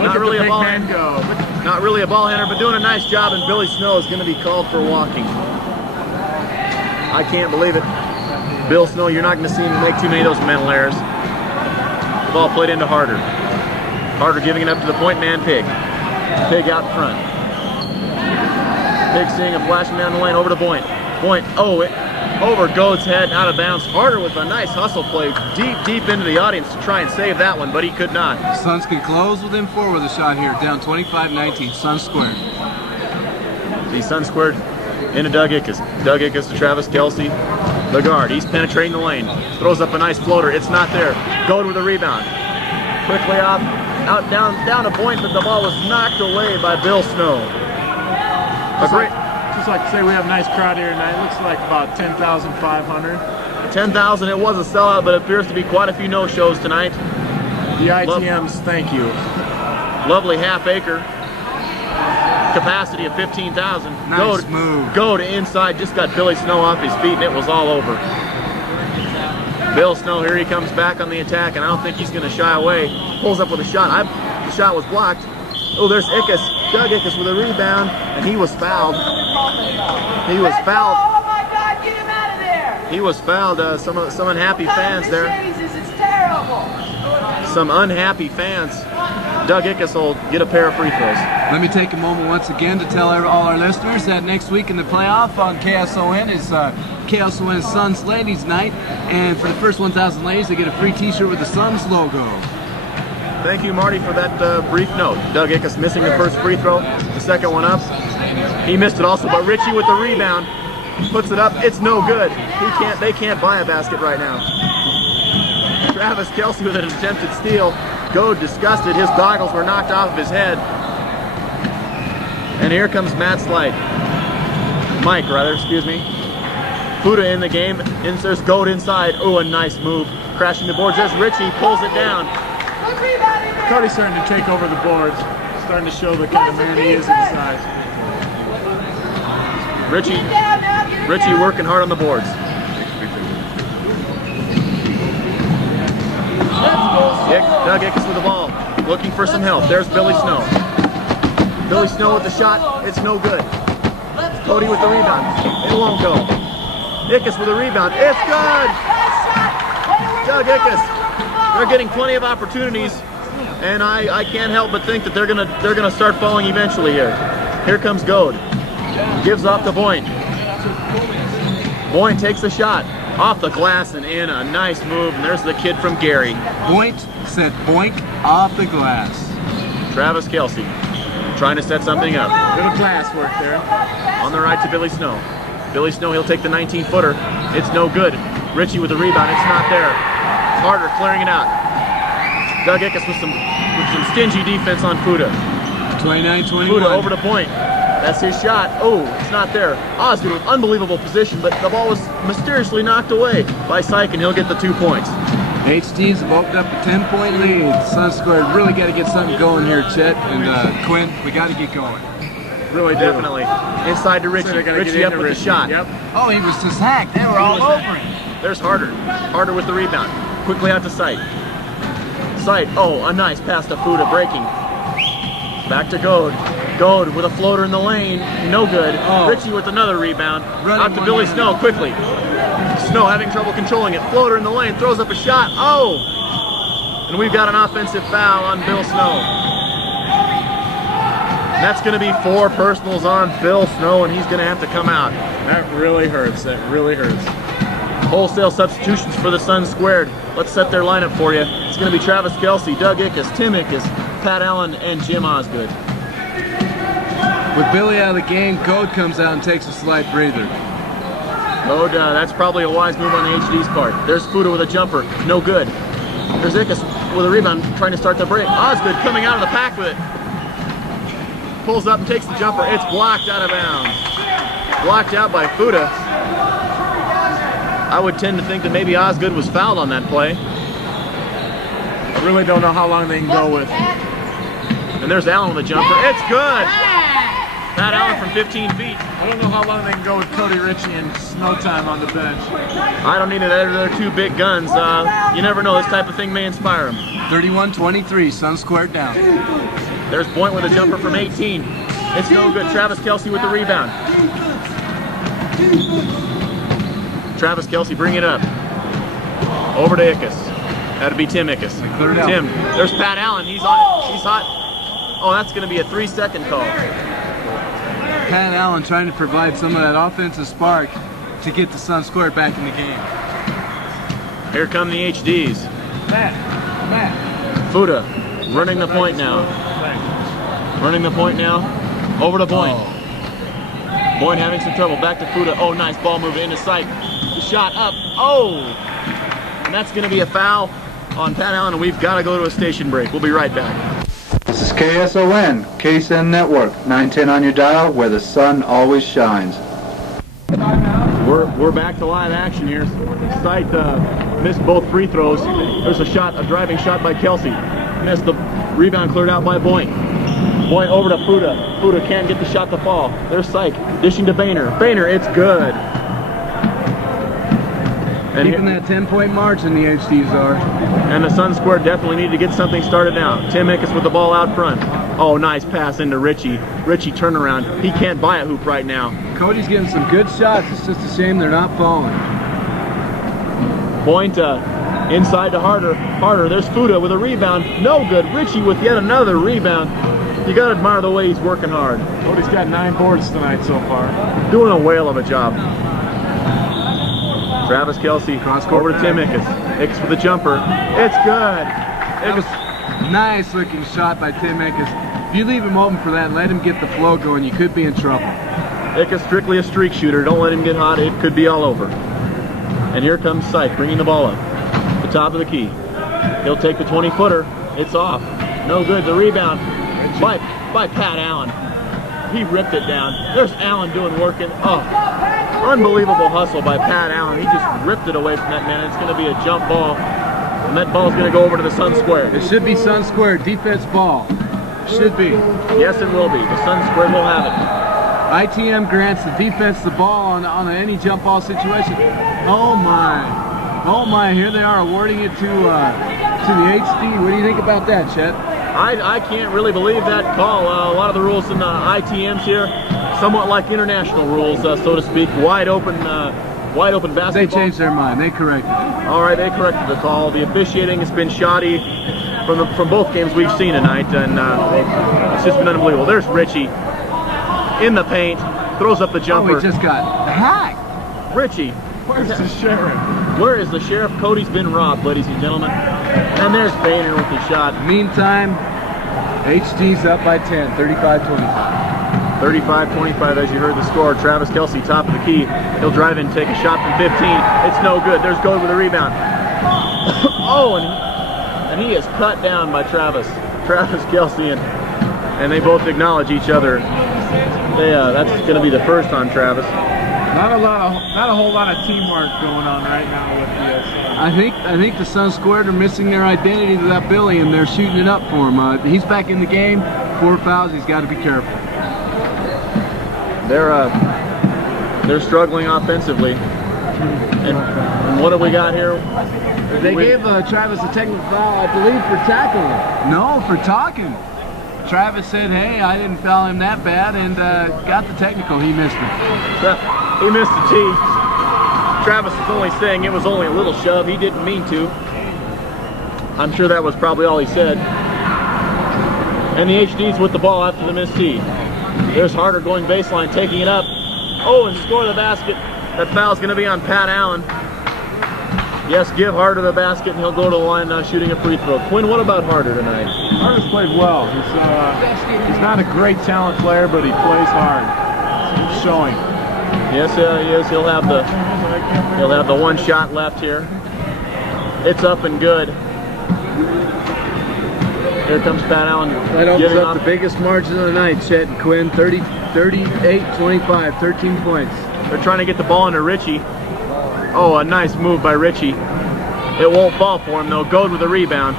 Look at really the a big ball man handler. go. Not really a ball handler, but doing a nice job, and Billy Snow is going to be called for walking. I can't believe it. Bill Snow, you're not going to see him make too many of those mental errors. The ball played into Harder. Harder giving it up to the point man, Pig. Pig out front. Pig seeing him flashing down the lane over to Boynt. Boynt, over Goad's head, out of bounds. Harder with a nice hustle play deep into the audience to try and save that one, but he could not. Suns can close within 4 with a shot here, down 25-19. Suns squared. The Suns squared into Doug Ickes. Doug Ickes to Travis Kelsey. The guard, he's penetrating the lane. Throws up a nice floater. It's not there. Goad with a rebound. Quickly out down to Boynt, but the ball was knocked away by Bill Snow. Just like to say we have a nice crowd here tonight. It looks like about 10,500. 10,000. It was a sellout, but it appears to be quite a few no-shows tonight. The ITMs, thank you. Lovely half-acre. Capacity of 15,000. Nice move. Go to inside, just got Billy Snow off his feet, and it was all over. Bill Snow, here he comes back on the attack, and I don't think he's going to shy away. Pulls up with a shot. The shot was blocked. Oh, there's Ickes. Doug Ickes with a rebound, and he was fouled. He was fouled. Oh my God, get him out of there! He was fouled. Some unhappy fans there. Jesus, it's terrible! Some unhappy fans. Doug Ickes will get a pair of free throws. Let me take a moment once again to tell all our listeners that next week in the playoff on KSON is KSON Suns Ladies Night, and for the first 1,000 ladies, they get a free T-shirt with the Suns logo. Thank you, Marty, for that brief note. Doug Ickes missing the first free throw, the second one up. He missed it also, but Richie with the rebound puts it up. It's no good. They can't buy a basket right now. Travis Kelsey with an attempted steal. Goad disgusted. His goggles were knocked off of his head. And here comes Mike, excuse me. Fuda in the game. There's Goad inside. Oh, a nice move. Crashing the boards. There's Richie. Pulls it down. Cody's starting to take over the boards. Starting to show the kind of man he is inside. Richie working hard on the boards. Doug Ickes with the ball, looking for some help. There's Billy Snow. Billy Snow with the shot, it's no good. Cody with the rebound, it won't go. Ickes with a rebound, it's good! Doug Ickes, they're getting plenty of opportunities, and I can't help but think that they're gonna start falling eventually here. Here comes Goad, gives off to Boynt. Boynt takes a shot. Off the glass and in, a nice move, and there's the kid from Gary. Boynt said boink off the glass. Travis Kelsey trying to set something up. Little glass work there. On the right to Billy Snow. Billy Snow, he'll take the 19-footer. It's no good. Richie with the rebound, it's not there. Harder clearing it out. Doug Ickes with some stingy defense on Fuda. 29-21. Fuda over to Boynt. That's his shot. Oh, it's not there. Osgood with unbelievable position, but the ball was mysteriously knocked away by Syke, and he'll get the 2 points. HD's have opened up a 10-point lead. Suns squared really got to get something going here, Chet and Quinn. We got to get going. Really do. Definitely. Inside to Richie. Richie up with the shot. Yep. Oh, he was just hacked. They were all over him. There's Harder. Harder with the rebound. Quickly out to Syke. Syke. Oh, a nice pass to Fuda, breaking. Back to Goad. Goad with a floater in the lane, no good. Oh. Richie with another rebound. Out to Billy Snow quickly. Snow having trouble controlling it. Floater in the lane, throws up a shot. Oh! And we've got an offensive foul on Bill Snow. And that's going to be 4 personals on Bill Snow, and he's going to have to come out. That really hurts. That really hurts. Wholesale substitutions for the Suns squared. Let's set their lineup for you. It's going to be Travis Kelsey, Doug Ickes, Tim Ickes, Pat Allen, and Jim Osgood. With Billy out of the game, Goad comes out and takes a slight breather. Goad, that's probably a wise move on the HD's part. There's Fuda with a jumper, no good. There's Ickes with a rebound, trying to start the break. Osgood coming out of the pack with it. Pulls up and takes the jumper. It's blocked out of bounds. Blocked out by Fuda. I would tend to think that maybe Osgood was fouled on that play. I really don't know how long they can go with. And there's Allen with a jumper. It's good! Pat Allen from 15 feet. I don't know how long they can go with Cody Richie and Snow Time on the bench. I don't need it. They're 2 big guns. You never know. This type of thing may inspire them. 31-23, Sun Squared down. There's Boyd with a jumper from 18. It's no good. Travis Kelsey with the rebound. Travis Kelsey bring it up. Over to Ickes. That'd be Tim Ickes. Tim, there's Pat Allen. He's on. He's hot. Oh, that's going to be a 3-second call. Pat Allen trying to provide some of that offensive spark to get the Sun Squared back in the game. Here come the HDs. Fuda running the point now. Running the point now. Over to Boyd. Boyd having some trouble. Back to Fuda. Oh, nice ball move into sight. The shot up. Oh! And that's going to be a foul on Pat Allen, and we've got to go to a station break. We'll be right back. This is KSON, KSN Network, 910 on your dial, where the sun always shines. We're back to live action here. Sight missed both free throws. There's a driving shot by Kelsey. Missed the rebound, cleared out by Boyd. Boyd over to Fuda. Fuda can't get the shot to fall. There's Syke dishing to Boehner. Boehner, it's good. And keeping that 10-point margin, the HDs are. And the Sun Square definitely need to get something started now. Tim Ickes with the ball out front. Oh, nice pass into Richie. Richie turnaround. He can't buy a hoop right now. Cody's getting some good shots. It's just a shame they're not falling. Point inside to Harder. Harder, there's Fuda with a rebound. No good. Richie with yet another rebound. You got to admire the way he's working hard. Cody's got 9 boards tonight so far. Doing a whale of a job. Travis Kelsey over to Tim Ickes. Ickes with a jumper. It's good. Nice looking shot by Tim Ickes. If you leave him open for that, let him get the flow going, you could be in trouble. Ickes strictly a streak shooter. Don't let him get hot. It could be all over. And here comes Syke bringing the ball up. The top of the key. He'll take the 20-footer. It's off. No good. The rebound by Pat Allen. He ripped it down. There's Allen doing work in. Oh, unbelievable hustle by Pat Allen. He just ripped it away from that man. It's going to be a jump ball. And that ball's going to go over to the Sun Square. It should be Sun Square. Defense ball. Should be. Yes, it will be. The Sun Square will have it. ITM grants the defense the ball on any jump ball situation. Oh my! Here they are awarding it to the HD. What do you think about that, Chet? I can't really believe that call. A lot of the rules in the ITMs here, somewhat like international rules, so to speak. Wide open basketball. They changed their mind. They corrected it. All right, they corrected the call. The officiating has been shoddy from both games we've seen tonight, and it's just been unbelievable. There's Richie in the paint, throws up the jumper. Oh, he just got hacked. Richie. Where's the sheriff? Where is the sheriff? Cody's been robbed, ladies and gentlemen. And there's Boehner with the shot. Meantime, HD's up by 10, 35-25. 35-25 as you heard the score. Travis Kelsey, top of the key. He'll drive in, take a shot from 15. It's no good. There's Gold with a rebound. Oh, and he is cut down by Travis Kelsey, and they both acknowledge each other. That's going to be the first on Travis. Not a whole lot of teamwork going on right now with the Suns. I think the Sun Squared are missing their identity to that Billy, and they're shooting it up for him. He's back in the game. 4 fouls. He's got to be careful. They're struggling offensively. And what do we got here? They gave Travis a technical foul, I believe, for tackling. No, for talking. Travis said, hey, I didn't foul him that bad, and got the technical. He missed it. He missed the tee. Travis is only saying it was only a little shove. He didn't mean to. I'm sure that was probably all he said. And the HD's with the ball after the missed tee. There's Harder going baseline, taking it up. Oh, and score the basket. That foul's going to be on Pat Allen. Yes, give Harder the basket, and he'll go to the line now shooting a free throw. Quinn, what about Harder tonight? Harder's played well. He's not a great talent player, but he plays hard. He's showing. Yes, he is. He'll have the one shot left here. It's up and good. Here comes Pat Allen. That opens up the biggest margin of the night, Chet and Quinn. 38-25, 13 points. They're trying to get the ball into Richie. Oh, a nice move by Richie. It won't fall for him, though. Goad with a rebound.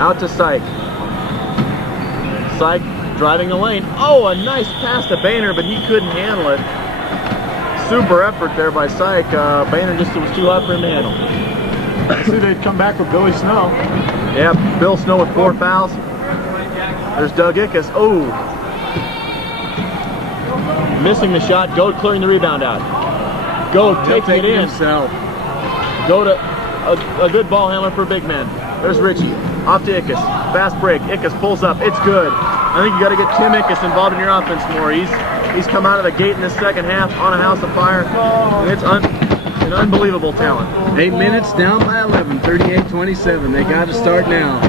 Out to Syke. Syke driving the lane. Oh, a nice pass to Boehner, but he couldn't handle it. Super effort there by Syke. Boehner just was too hot for him to handle. See, they'd come back with Billy Snow. Yeah, Bill Snow with 4 fouls. There's Doug Ickes. Oh! Missing the shot. Goad clearing the rebound out. Goad taking it in. Himself. Goad a good ball handler for a big man. There's Richie. Off to Ickes. Fast break. Ickes pulls up. It's good. I think you got to get Tim Ickes involved in your offense more. He's come out of the gate in the second half on a house of fire. And it's an unbelievable talent. 8 minutes, down by 11, 38-27. They got to start now.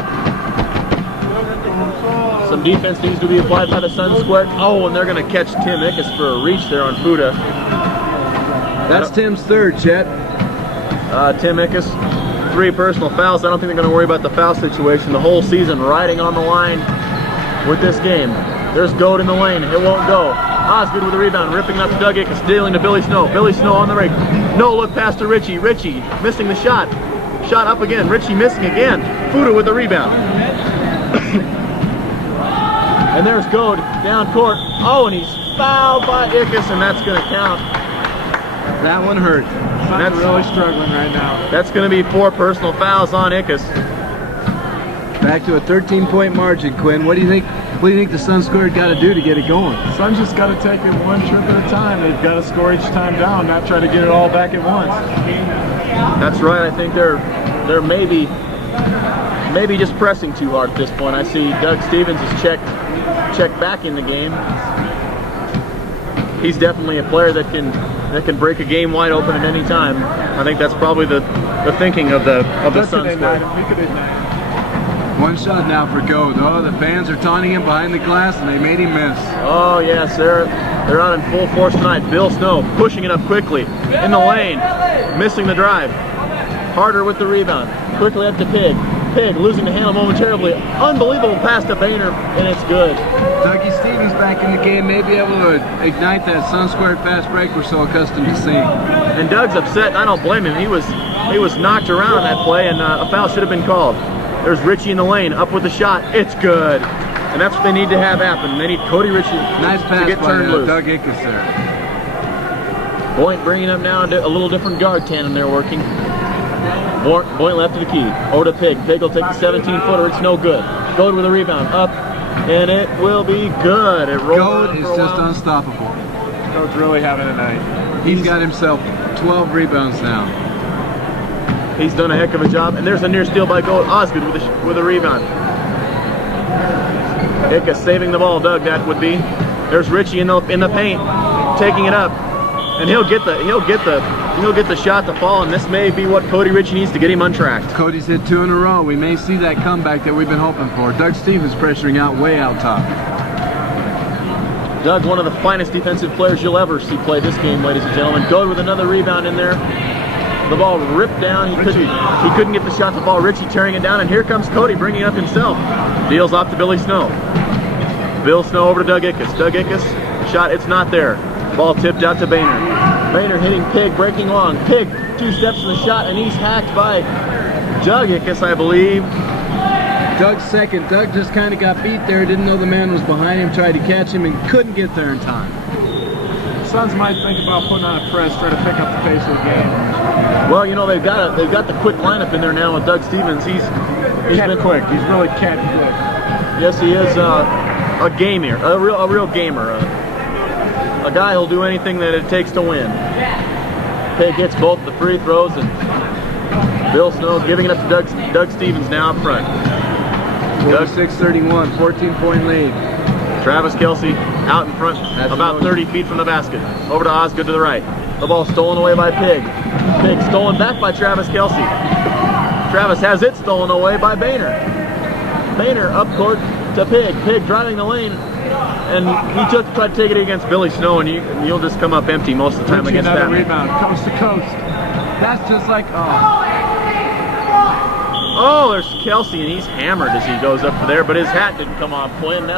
Some defense needs to be applied by the Sun Square. Oh, and they're going to catch Tim Ickes for a reach there on Fuda. That's Tim's third, Chet. Tim Ickes, 3 personal fouls. I don't think they're going to worry about the foul situation. The whole season riding on the line with this game. There's Goad in the lane. It won't go. Osgood with a rebound, ripping up to Doug Ickes, stealing to Billy Snow. Billy Snow on the rig. No look pass to Richie. Richie missing the shot. Shot up again. Richie missing again. Fuda with the rebound. And there's Goad down court. Oh, and he's fouled by Ickes, and that's going to count. That one hurt. That's really struggling right now. That's going to be 4 personal fouls on Ickes. Back to a 13-point margin, Quinn. What do you think? What do you think the Sun Squared got to do to get it going? Sun's just got to take it one trip at a time. They've got to score each time down, not try to get it all back at once. That's right. I think they're maybe just pressing too hard at this point. I see Doug Stevens is checked back in the game. He's definitely a player that can break a game wide open at any time. I think that's probably the thinking of the Sun Square. One shot now for Goad. Oh, the fans are taunting him behind the glass, and they made him miss. Oh yes, they're out in full force tonight. Bill Snow pushing it up quickly in the lane, missing the drive. Harder with the rebound. Quickly up to Pig. Pig losing the handle momentarily. Unbelievable pass to Boehner, and it's good. Dougie Stevens back in the game, may be able to ignite that Sun Squared fast break we're so accustomed to seeing. And Doug's upset, and I don't blame him. He was knocked around on that play, and a foul should have been called. There's Richie in the lane, up with the shot. It's good. And that's what they need to have happen. They need Cody Richie nice pass to get by turned loose. Doug Ickes there. Boynt bringing up now a little different guard tandem they're working. Boynt left to the key. Over to Pig. Pig will take the 17-footer. It's no good. Goad with a rebound. Up. And it will be good. It rolls. Goad is just unstoppable. Goad's really having a night. He's got himself 12 rebounds now. He's done a heck of a job. And there's a near steal by Goad. Osgood with a rebound. Ickes saving the ball. Doug, that would be. There's Richie in the paint, taking it up, and he'll get the shot to fall. And this may be what Cody Richie needs to get him untracked. Cody's hit 2 in a row. We may see that comeback that we've been hoping for. Doug Stevens pressuring out way out top. Doug, one of the finest defensive players you'll ever see play this game, ladies and gentlemen. Goad with another rebound in there. The ball ripped down. He couldn't get the shot to fall. Richie tearing it down, and here comes Cody bringing it up himself. Deals off to Billy Snow. Bill Snow over to Doug Ickes. Doug Ickes, shot, it's not there. Ball tipped out to Boehner. Boehner hitting Pig, breaking long. Pig, 2 steps in the shot, and he's hacked by Doug Ickes, I believe. Doug's second. Doug just kind of got beat there. Didn't know the man was behind him. Tried to catch him and couldn't get there in time. Suns might think about putting on a press, try to pick up the pace of the game. Well, you know, they've got the quick lineup in there now with Doug Stevens. He's been quick. He's really cat quick. Yes, he is a gamer, a real gamer, a guy who'll do anything that it takes to win. Pig gets both the free throws, and Bill Snow giving it up to Doug Stevens now up front. 46-31, 14-point lead. Travis Kelsey out in front, about 30 feet from the basket. Over to Osgood to the right. The ball stolen away by Pig. Pig stolen back by Travis Kelsey. Travis has it stolen away by Boehner. Boehner up court to Pig. Pig driving the lane, and he tried to take it against Billy Snow, and you'll just come up empty most of the time against that. Rebound, coast to coast. That's just like, Oh, there's Kelsey, and he's hammered as he goes up to there, but his hat didn't come off, Quinn.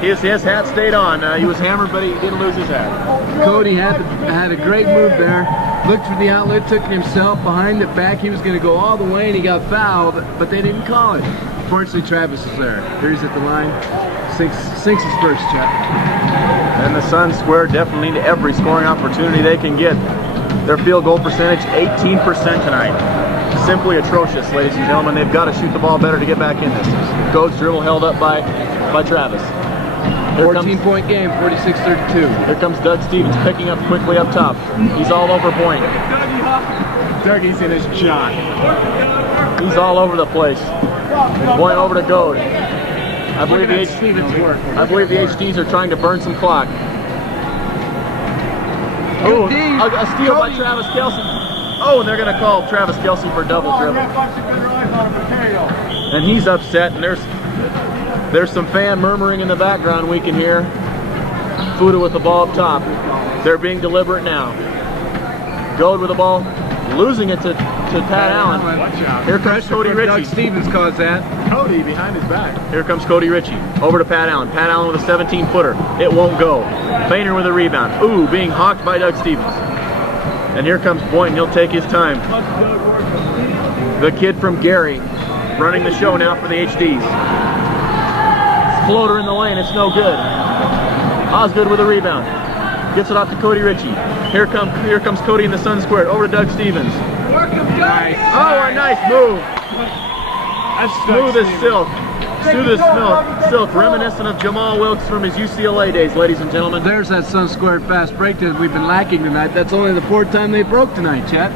His hat stayed on. He was hammered, but he didn't lose his hat. Cody had a great move there. Looked for the outlet, took it himself, behind it back. He was going to go all the way, and he got fouled, but they didn't call it. Fortunately, Travis is there. Here he's at the line. Sinks his first shot. And the Sun Square definitely need every scoring opportunity they can get. Their field goal percentage, 18% tonight. simply atrocious, ladies and gentlemen. They've got to shoot the ball better to get back in this. Goad's dribble held up by Travis. 14-point game, 46-32. Here comes Doug Stevens picking up quickly up top. He's all over Boyne. Dougie's in his shot. He's all over the place. Boyne over to Goad. I believe the HDs are trying to burn some clock. Oh, a steal by Travis Kelsey. Oh, and they're going to call Travis Kelsey for double dribble. And he's upset, and there's some fan murmuring in the background we can hear. Fuda with the ball up top. They're being deliberate now. Goad with the ball, losing it to Pat Allen. Here comes Cody Ritchie. Doug Stevens caused that. Cody behind his back. Here comes Cody Ritchie. Over to Pat Allen. Pat Allen with a 17-footer. It won't go. Boehner with a rebound. Ooh, being hawked by Doug Stevens. And here comes Boynton. He'll take his time. The kid from Gary running the show now for the HDs. Floater in the lane. It's no good. Osgood with a rebound. Gets it off to Cody Ritchie. Here comes Cody in the Sun Squared. Over to Doug Stevens. Nice. Oh, a nice move. That's Smooth as silk. Smooth as silk. Reminiscent of Jamal Wilkes from his UCLA days, ladies and gentlemen. There's that Sun Squared fast break that we've been lacking tonight. That's only the 4th time they broke tonight, Chet.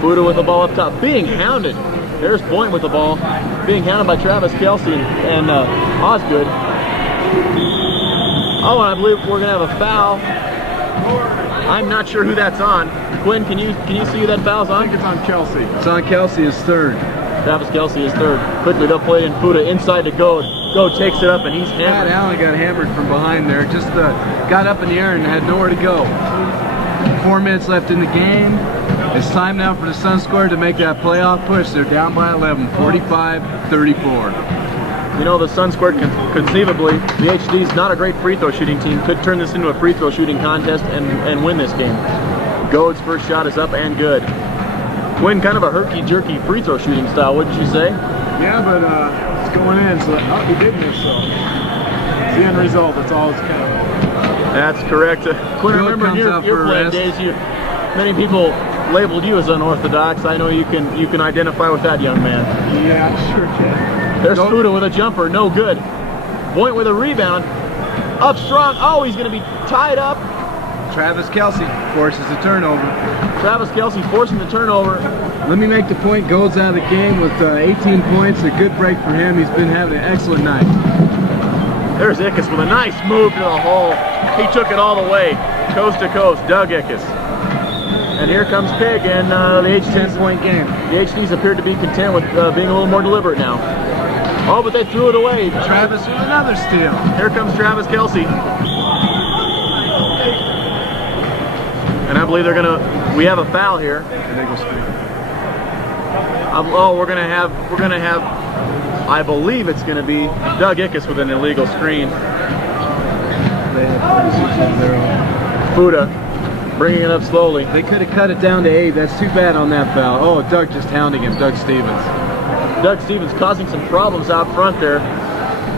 Fuda with the ball up top. Being hounded. There's Boyne with the ball. Being hounded by Travis Kelsey and Osgood. Oh, and I believe we're going to have a foul. I'm not sure who that's on. Quinn, can you see who that foul's on? I think it's on Kelsey. It's on Kelsey, his 3rd. Travis Kelsey is 3rd. Quickly they'll play in Fuda inside to Goad. Goad takes it up and he's Pat hammered. Allen got hammered from behind there. Just got up in the air and had nowhere to go. 4 minutes left in the game. It's time now for the Sun Square to make that playoff push. They're down by 11, 45-34. You know, the Sun Squared conceivably, the HD's not a great free throw shooting team, could turn this into a free throw shooting contest and win this game. Goad's first shot is up and good. Quinn, kind of a herky-jerky free throw shooting style, wouldn't you say? Yeah, but it's going in, so he did miss, so it's the end result. That's all it's counting. That's correct. Quinn, I remember in your playing days, many people labeled you as unorthodox. I know you can identify with that, young man. Yeah, I sure can. There's Fuda with a jumper, no good. Boynt with a rebound, up strong. Oh, he's going to be tied up. Travis Kelsey forces the turnover. Travis Kelsey forcing the turnover. Let me make the point. Gold's out of the game with 18 points. A good break for him. He's been having an excellent night. There's Ickes with a nice move to the hole. He took it all the way, coast to coast. Doug Ickes. And here comes Pig and the HDs. 10-point game. The HDs appeared to be content with being a little more deliberate now. Oh, but they threw it away. Travis with another steal. Here comes Travis Kelsey. And I believe we have a foul here. We're gonna have, I believe it's gonna be Doug Ickes with an illegal screen. Fuda bringing it up slowly. They could have cut it down to 8. That's too bad on that foul. Oh, Doug just hounding him, Doug Stevens. Doug Stevens causing some problems out front there.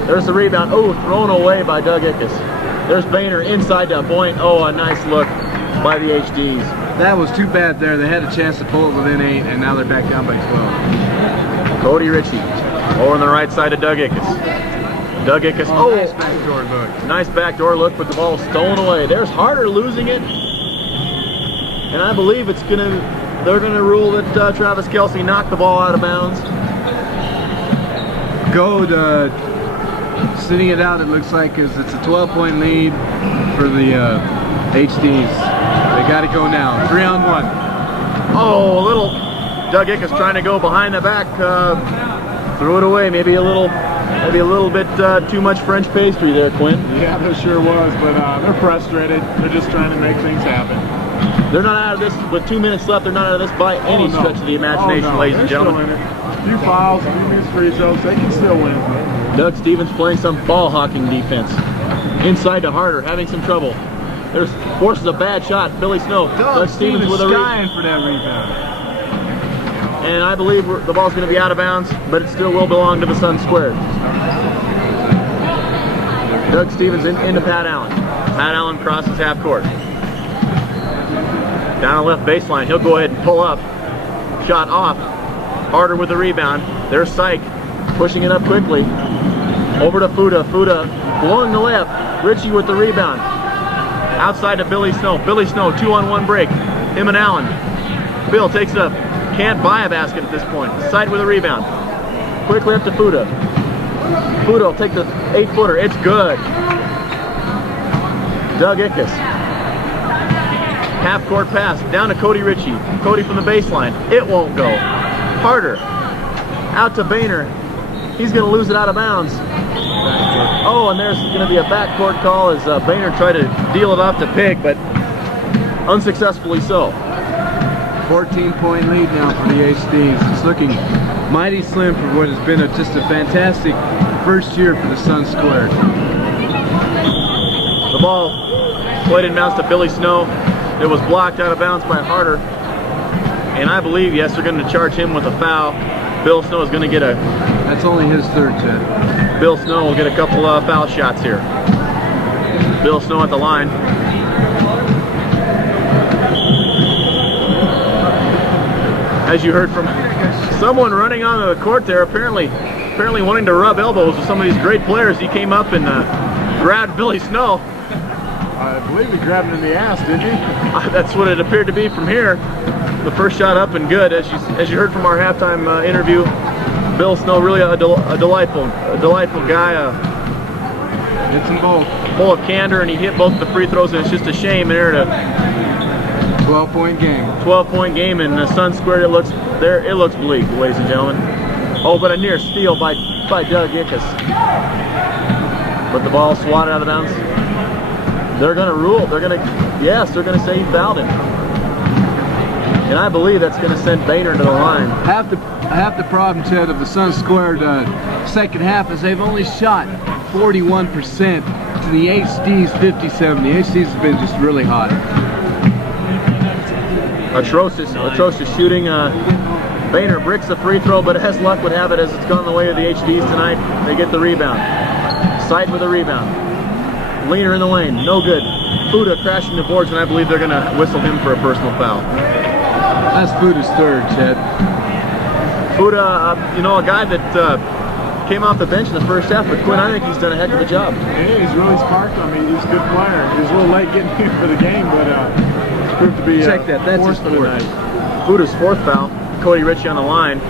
There's the rebound. Oh, thrown away by Doug Ickes. There's Boehner inside to Boynt. Oh, a nice look by the HDs. That was too bad there. They had a chance to pull it within 8, and now they're back down by 12. Cody Ritchie over on the right side of Doug Ickes. Doug Ickes. Oh, nice backdoor look. Nice backdoor look, but the ball stolen away. There's Harder losing it. And I believe they're gonna rule that Travis Kelsey knocked the ball out of bounds. Goad sitting it out, it looks like, it's a 12-point lead for the HDs. They got to go now. 3-on-1. Oh, a little Doug Ickes trying to go behind the back. Threw it away. Maybe a little bit too much French pastry there, Quinn. Yeah, there sure was, but they're frustrated. They're just trying to make things happen. They're not out of this with 2 minutes left. They're not out of this by any stretch of the imagination, ladies and gentlemen. A few fouls, a few missed free throws, they can still win. Doug Stevens playing some ball hawking defense. Inside to Harder, having some trouble. There's forces a bad shot. Billy Snow. Doug Stevens with a skying for that rebound. And I believe the ball's going to be out of bounds, but it still will belong to the Sun Squared. Doug Stevens into Pat Allen. Pat Allen crosses half court. Down the left baseline, he'll go ahead and pull up. Shot off. Harder with the rebound. There's Syke pushing it up quickly. Over to Fuda. Fuda blowing the layup. Ritchie with the rebound. Outside to Billy Snow. Billy Snow, 2-on-1 break. Him and Allen. Bill takes it up. Can't buy a basket at this point. Syke with a rebound. Quickly up to Fuda. Fuda will take the 8-footer. It's good. Doug Ickes. Half-court pass. Down to Cody Ritchie. Cody from the baseline. It won't go. Harder. Out to Boehner. He's going to lose it out of bounds. Oh, and there's going to be a backcourt call as Boehner tried to deal it off to Pig, but unsuccessfully so. 14-point lead now for the HDs. It's looking mighty slim for what has been just a fantastic first year for the Sun Squared. The ball played in bounds to Billy Snow. It was blocked out of bounds by Harder. And I believe, yes, they're going to charge him with a foul. Bill Snow is going to get a... That's only his third, Chad. Bill Snow will get a couple of foul shots here. Bill Snow at the line. As you heard from someone running onto the court there, apparently wanting to rub elbows with some of these great players, he came up and grabbed Billy Snow. I believe he grabbed him in the ass, didn't he? That's what it appeared to be from here. The first shot up and good. As you heard from our halftime interview, Bill Snow really a delightful guy. Hits them both. Full of candor, and he hit both the free throws, and it's just a shame there to 12-point game. 12-point game, and the Sun Squared. It looks bleak, ladies and gentlemen. Oh, but a near steal by Doug Ickes. But the ball swatted out of bounds. They're going to rule. They're going to say he fouled him. And I believe that's going to send Boehner to the line. Half the problem, Chad, of the Sun Squared second half is they've only shot 41% to the HD's 57. The HD's have been just really hot. Atrocious shooting. Boehner bricks the free throw, but as luck would have it, as it's gone the way of the HD's tonight, they get the rebound. Syke with a rebound. Leaner in the lane, no good. Fuda crashing the boards, and I believe they're going to whistle him for a personal foul. That's Fuda's third, Chad. Fuda, a guy that came off the bench in the first half, but Quinn, I think he's done a heck of a job. Yeah, he's really sparked on me. He's a good player. He was a little late getting here for the game, but it's proved to be check that. That's his fourth. Fuda's fourth foul. Cody Ritchie on the line.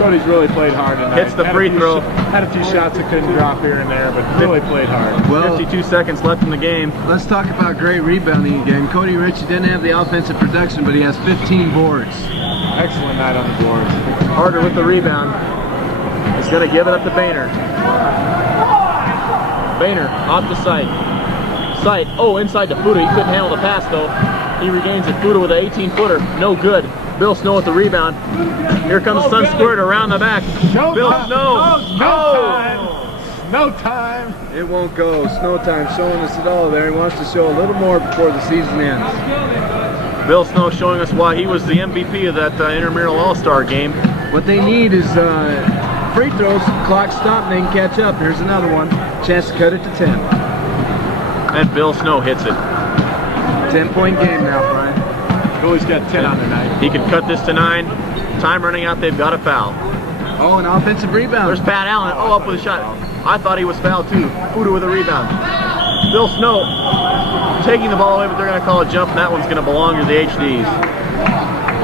Cody's really played hard tonight. Hits the free throw. Had a few shots that couldn't drop here and there, but really played hard. Well, 52 seconds left in the game. Let's talk about great rebounding again. Cody Ritchie didn't have the offensive production, but he has 15 boards. Excellent night on the boards. Harder with the rebound. He's going to give it up to Boehner. Boehner off the Syke. Syke, inside to Fuda. He couldn't handle the pass though. He regains it. Fuda with an 18-footer. No good. Bill Snow with the rebound. Here comes Sun Squared around the back. Bill Snow. No time. It won't go. Snow time showing us it all there. He wants to show a little more before the season ends. Bill Snow showing us why he was the MVP of that Intramural All-Star game. What they need is free throws. Clock stop and they can catch up. Here's another one. Chance to cut it to 10. And Bill Snow hits it. 10-point game now, Brian. Billy's got 10 on the night. He can cut this to 9. Time running out. They've got a foul. Oh, an offensive rebound. There's Pat Allen. Up with a shot. I thought he was fouled too. Fuda with a rebound. Bill Snow taking the ball away, but they're going to call a jump, and that one's going to belong to the HDs.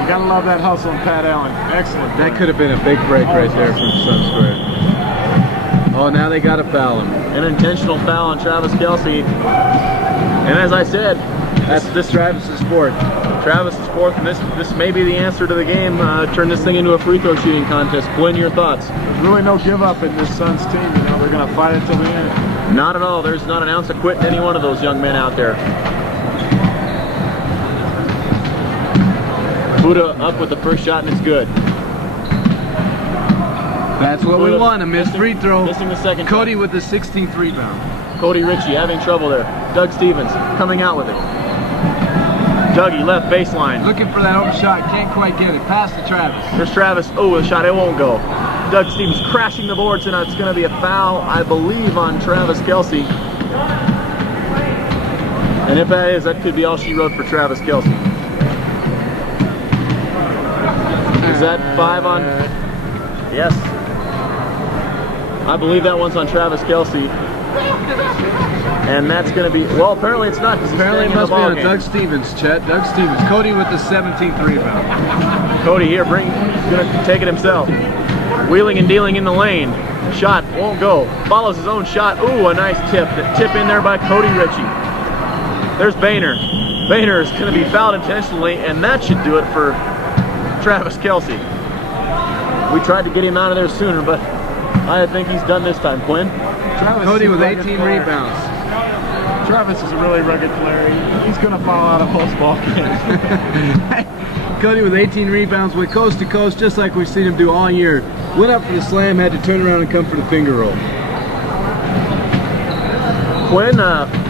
You got to love that hustle from Pat Allen. Excellent. That could have been a big break right there from Sun Squared. Oh, now they got to foul him. An intentional foul on Travis Kelsey. And as I said, this Travis's fourth. Travis's fourth, and this may be the answer to the game. Turn this thing into a free throw shooting contest. Quinn, your thoughts? There's really no give up in this Suns team. They're going to fight it till the end. Not at all. There's not an ounce of quit in any one of those young men out there. Fuda up with the first shot, and it's good. That's what we want, a missed free throw. Missing the second. Cody with the 16th rebound. Cody Ritchie having trouble there. Doug Stevens coming out with it. Dougie left baseline. Looking for that open shot, can't quite get it. Pass to Travis. There's Travis. Oh, a shot, it won't go. Doug Stevens crashing the boards, and it's going to be a foul, I believe, on Travis Kelsey. And if that is, that could be all she wrote for Travis Kelsey. Is that 5 on? Yes. I believe that one's on Travis Kelce. And that's going to be, well, apparently it's not, because he's Apparently staying it in the must be ball on game. Doug Stevens, Chet. Doug Stevens. Cody with the 17th rebound. Cody here, going to take it himself. Wheeling and dealing in the lane. Shot won't go. Follows his own shot. Ooh, a nice tip. The tip in there by Cody Ritchie. There's Boehner. Boehner is going to be fouled intentionally, and that should do it for Travis Kelce. We tried to get him out of there sooner, but I think he's done this time, Quinn. Cody with 18 rebounds. Travis is a really rugged player. He's going to fall out of most ball games. Cody with 18 rebounds, went coast to coast, just like we've seen him do all year. Went up for the slam, had to turn around and come for the finger roll. Quinn,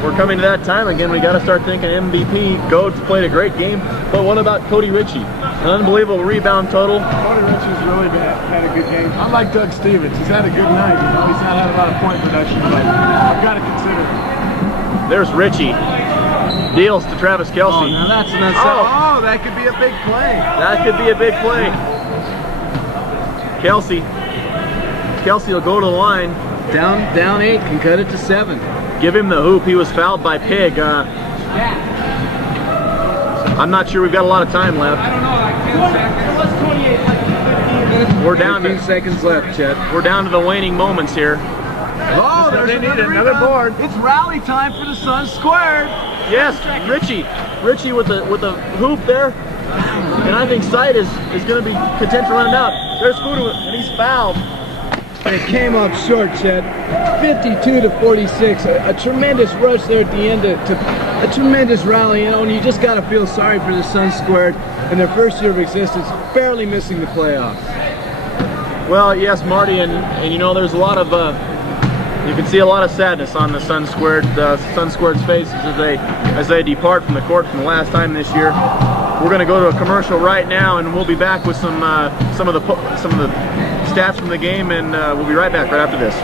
we're coming to that time again. We got to start thinking MVP. Goads played a great game, but what about Cody Ritchie? An unbelievable rebound total. Cody Ritchie's really had a good game. Unlike Doug Stevens, he's had a good night. You know, he's not had a lot of point production, but I've got to consider him. There's Ritchie. Deals to Travis Kelce. Oh, now that's an oh, that could be a big play. That could be a big play. Kelce will go to the line. Down 8, can cut it to 7. Give him the hoop. He was fouled by Pig. I'm not sure we've got a lot of time left. I don't know, like 10 seconds. We're down 15 to seconds left, Chet. we're down to the waning moments here. Oh, They need another board. It's rally time for the Suns squared. Yes, Ritchie with the hoop there, and I think Sight is going to be content to run it out. There's Fudu, and he's fouled. It came up short, Chet. 52 to 46. A tremendous rush there at the end to a tremendous rally, you know, and you just got to feel sorry for the Suns squared in their first year of existence, barely missing the playoffs. Well, yes, Marty, and you know, there's a lot of you can see a lot of sadness on the Suns squared's faces as they depart from the court from the last time this year. We're going to go to a commercial right now, and we'll be back with some of the stats from the game, and we'll be right back right after this.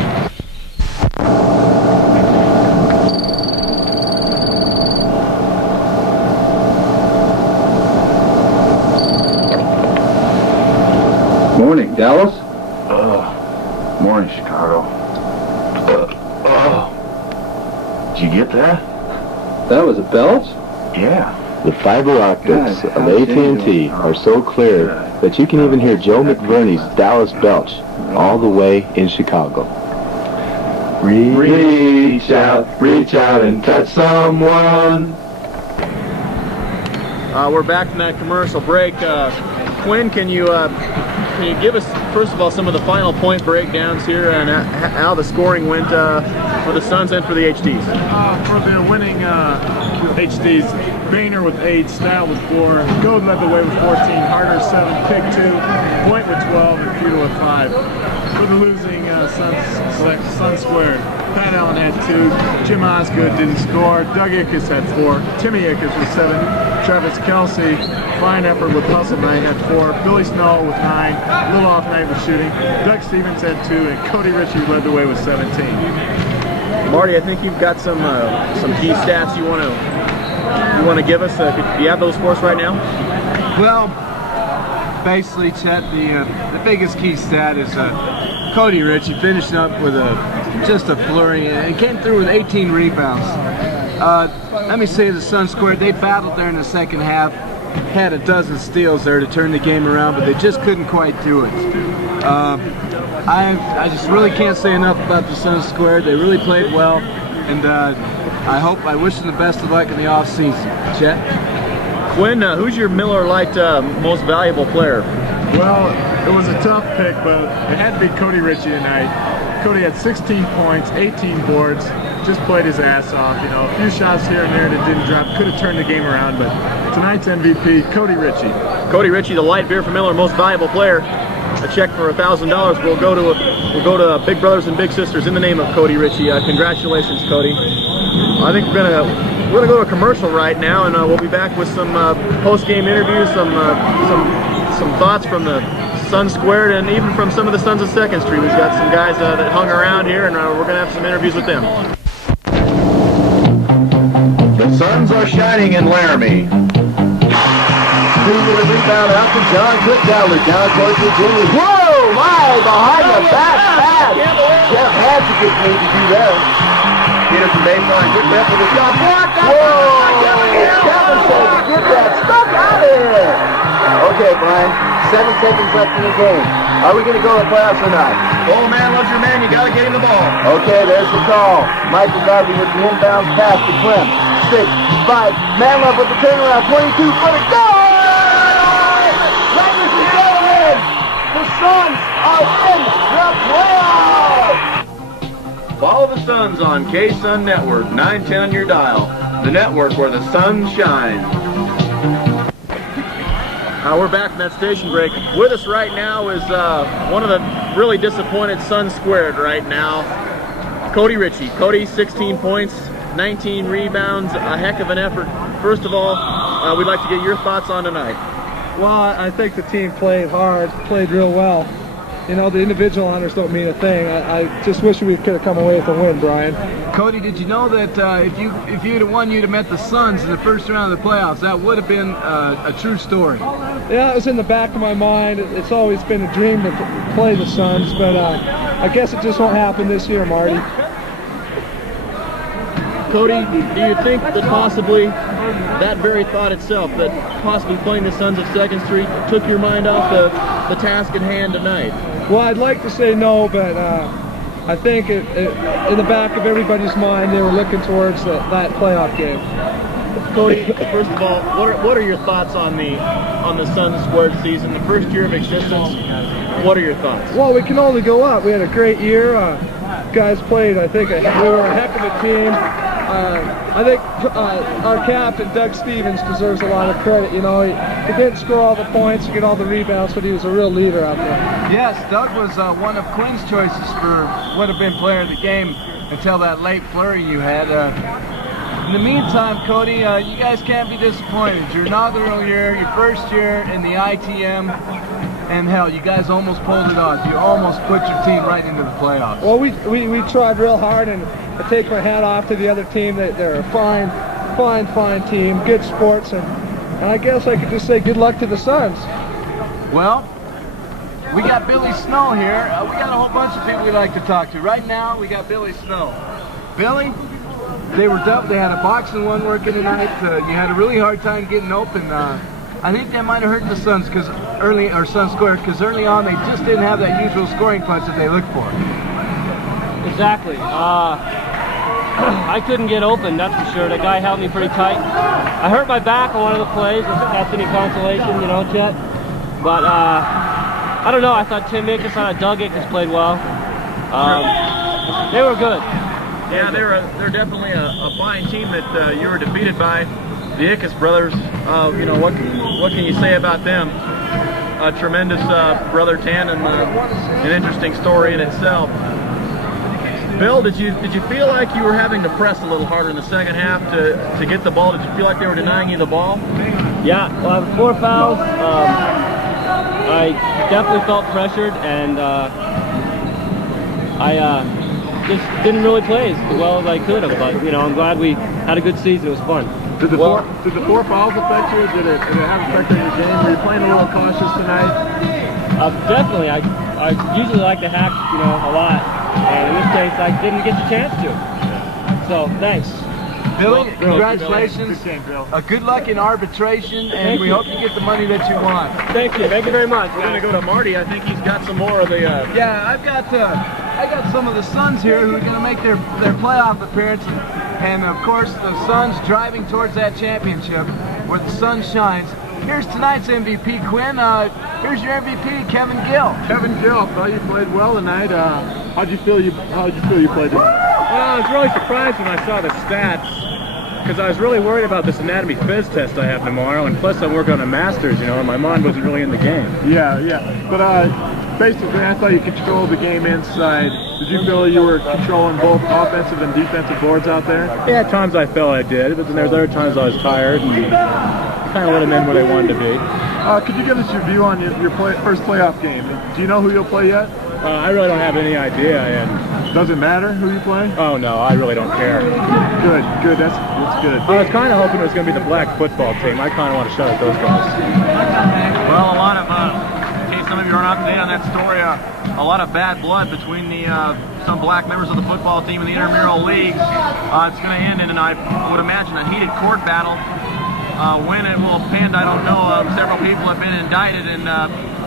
Morning, Dallas. Morning, Chicago. Did you get that? That was a belch? Yeah. The fiber optics God, of how AT&T are so clear that you can even hear Joe McVerney's Dallas Belch all the way in Chicago. Reach out and touch someone. We're back from that commercial break. Quinn, can you give us, first of all, some of the final point breakdowns here and how the scoring went for the Suns and for the HDs? For the winning HDs, Boehner with 8, Stout with 4, Gold led the way with 14, Harder 7, Pig 2, Point with 12, and Fudo with 5. For the losing Sun Squared, Pat Allen had 2, Jim Osgood didn't score, Doug Ickes had 4, Timmy Ickes with 7, Travis Kelce, fine effort with hustle night had 4, Billy Snow with 9, little off night with shooting, Doug Stevens had 2, and Cody Ritchie led the way with 17. Marty, I think you've got some key stats you want to give us. Do you have those for us right now? Well, basically, Chet, the biggest key stat is Cody Ritchie finishing up with just a flurry and came through with 18 rebounds. Let me say the Sun squared, they battled there in the second half, had a dozen steals there to turn the game around, but they just couldn't quite do it. I just really can't say enough about the Sun squared. They really played well, and I wish them the best of luck in the off season. Chet? Quinn, who's your Miller Lite most valuable player? Well, it was a tough pick, but it had to be Cody Ritchie tonight. Cody had 16 points, 18 boards, just played his ass off. You know, a few shots here and there that didn't drop, could have turned the game around, but tonight's MVP, Cody Ritchie. Cody Ritchie, the light beer from Miller, most valuable player. A check for $1,000 will go to Big Brothers and Big Sisters in the name of Cody Ritchie. Congratulations, Cody. I think we're gonna go to a commercial right now, and we'll be back with some post-game interviews, some thoughts from the Suns squared, and even from some of the Sons of 2nd Street. We've got some guys that hung around here, and we're gonna have some interviews with them. The Suns are shining in Laramie. Moving the rebound out to John Goodfeller, down towards Virginia. Whoa, my, behind the back pass. Jeff had to get paid to do that. Peterson baseline, good rep with the shot. Blocked out. Whoa, Kevin says, get that stuff out of here. Okay, Brian, 7 seconds left in the game. Are we going to go to the playoffs or not? Oh, man loves your man. You got to get him the ball. Okay, there's the call. Michael Garvey with the inbound pass to Clem. 6, 5, Manlove with the turnaround, 22 for the goal! Ladies and gentlemen, the Suns are in the playoffs! Follow the Suns on K-Sun Network, 910 on your dial. The network where the sun shines. We're back from that station break. With us right now is one of the really disappointed Suns squared right now, Cody Ritchie. Cody, 16 points, 19 rebounds, a heck of an effort. First of all, we'd like to get your thoughts on tonight. Well, I think the team played hard, played real well. You know, the individual honors don't mean a thing. I just wish we could have come away with a win, Brian. Cody, did you know that if you'd have won, you'd have met the Suns in the first round of the playoffs? That would have been a true story. Yeah, it was in the back of my mind. It's always been a dream to play the Suns, but I guess it just won't happen this year, Marty. Cody, do you think that possibly that very thought itself, that possibly playing the Suns of 2nd Street, took your mind off the task at hand tonight? Well, I'd like to say no, but I think in the back of everybody's mind, they were looking towards that playoff game. Cody, first of all, what are your thoughts on the Suns squared season, the first year of existence? What are your thoughts? Well, we can only go up. We had a great year. Guys played. I think we were a heck of a team. I think our captain, Doug Stevens, deserves a lot of credit. You know, he didn't score all the points, get all the rebounds, but he was a real leader out there. Yes, Doug was one of Quinn's choices for would have been player of the game until that late flurry you had. In the meantime, Cody, you guys can't be disappointed. Your inaugural year, your first year in the ITM, and hell, you guys almost pulled it off. You almost put your team right into the playoffs. Well, we tried real hard, and I take my hat off to the other team. They're a fine team, good sports, and I guess I could just say good luck to the Suns. Well, we got Billy Snow here. We got a whole bunch of people we'd like to talk to. Right now, we got Billy Snow. Billy, they were tough. They had a boxing one working tonight. You had a really hard time getting open. I think that might have hurt the Suns Suns squared, because early on they just didn't have that usual scoring punch that they look for. Exactly. I couldn't get open, that's for sure. The guy held me pretty tight. I hurt my back on one of the plays, if that's any consolation, you know, Chet. But I don't know. I thought Tim Ickes and Doug Ickes played well. They were good. Yeah, they're definitely a fine team that you were defeated by. The Ickes brothers, you know, what can you say about them? A tremendous brother tandem, an interesting story in itself. Bill, did you feel like you were having to press a little harder in the second half to get the ball? Did you feel like they were denying you the ball? Yeah, well, 4 fouls. I definitely felt pressured, and I just didn't really play as well as I could have. But you know, I'm glad we had a good season. It was fun. Did the four fouls affect you? Did it have an effect on your game? Were you playing a little cautious tonight? Definitely. I usually like to hack, you know, a lot, and in this case, I didn't get the chance to. So thanks. Billy, congratulations. Good luck in arbitration, and we hope you get the money that you want. Thank you. Thank you very much. We're going to go to Marty. I think he's got some more of the... Yeah, I got some of the Suns here who are going to make their playoff appearance, and of course the Suns driving towards that championship where the sun shines. Here's tonight's MVP, Quinn. Here's your MVP, Kevin Gill. Kevin Gill, I thought you played well tonight. How'd you feel you played tonight? Well, I was really surprised when I saw the stats, because I was really worried about this anatomy phys test I have tomorrow, and plus I'm working on a master's, you know, and my mind wasn't really in the game. Yeah. But basically, I thought you controlled the game inside. Did you feel you were controlling both offensive and defensive boards out there? Yeah, at times I felt I did, but then there was other times I was tired and kind of let them in where they wanted to be. Could you give us your view on your first playoff game? Do you know who you'll play yet? I really don't have any idea. And Does it matter who you play? oh no, I really don't care. Good. That's good. I was kind of hoping it was going to be the black football team. I kind of want to shut at those guys. Well, a lot of, in case some of you aren't up to date on that story, a lot of bad blood between the some black members of the football team and the Intramural League. It's going to end in, and I would imagine, a heated court battle. When it will end, I don't know. Several people have been indicted, and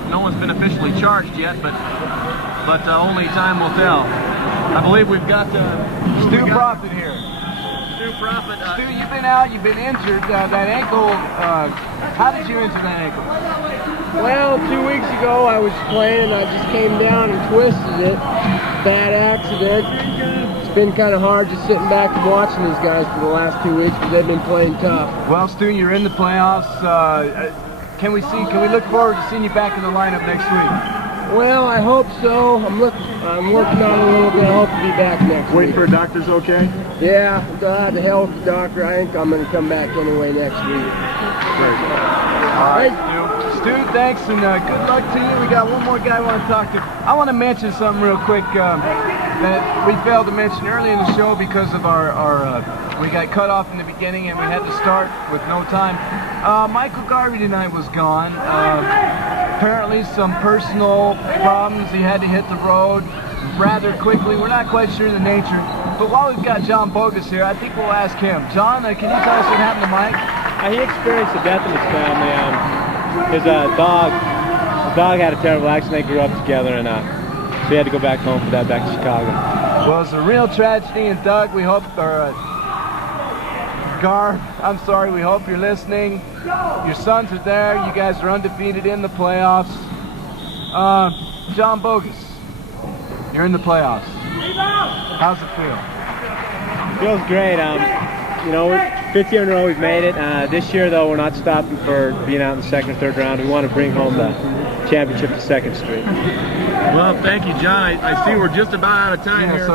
no one's been officially charged yet, but only time will tell. I believe we've got Stu Profit here. Stu Profit. Stu, you've been out, you've been injured. That ankle, how did you injure that ankle? Well, 2 weeks ago I was playing and I just came down and twisted it. Bad accident. It's been kind of hard just sitting back and watching these guys for the last 2 weeks because they've been playing tough. Well, Stu, you're in the playoffs. Can we look forward to seeing you back in the lineup next week? Well, I hope so. I'm working on it a little bit. I hope to be back next week. Waiting for a doctor's okay? Yeah, the hell with the doctor. I think I'm going to come back anyway next week. All right, Stu, thanks, and good luck to you. We got one more guy I want to talk to. I want to mention something real quick that we failed to mention early in the show because of we got cut off in the beginning and we had to start with no time. Michael Garvey tonight was gone. Apparently some personal problems. He had to hit the road rather quickly. We're not quite sure the nature. But while we've got John Bogus here, I think we'll ask him. John, can you tell us what happened to Mike? He experienced a death in his family. His dog had a terrible accident. They grew up together, and so he had to go back home for that, back to Chicago. Well, it's a real tragedy, and Doug, we hope, Gar, I'm sorry, we hope you're listening. Your sons are there. You guys are undefeated in the playoffs. John Bogus, you're in the playoffs. How's it feel? Feels great. You know, 5th year in a row we've made it. This year, though, we're not stopping for being out in the 2nd or 3rd round. We want to bring home the championship to 2nd Street. Well, thank you, John. I see we're just about out of time here.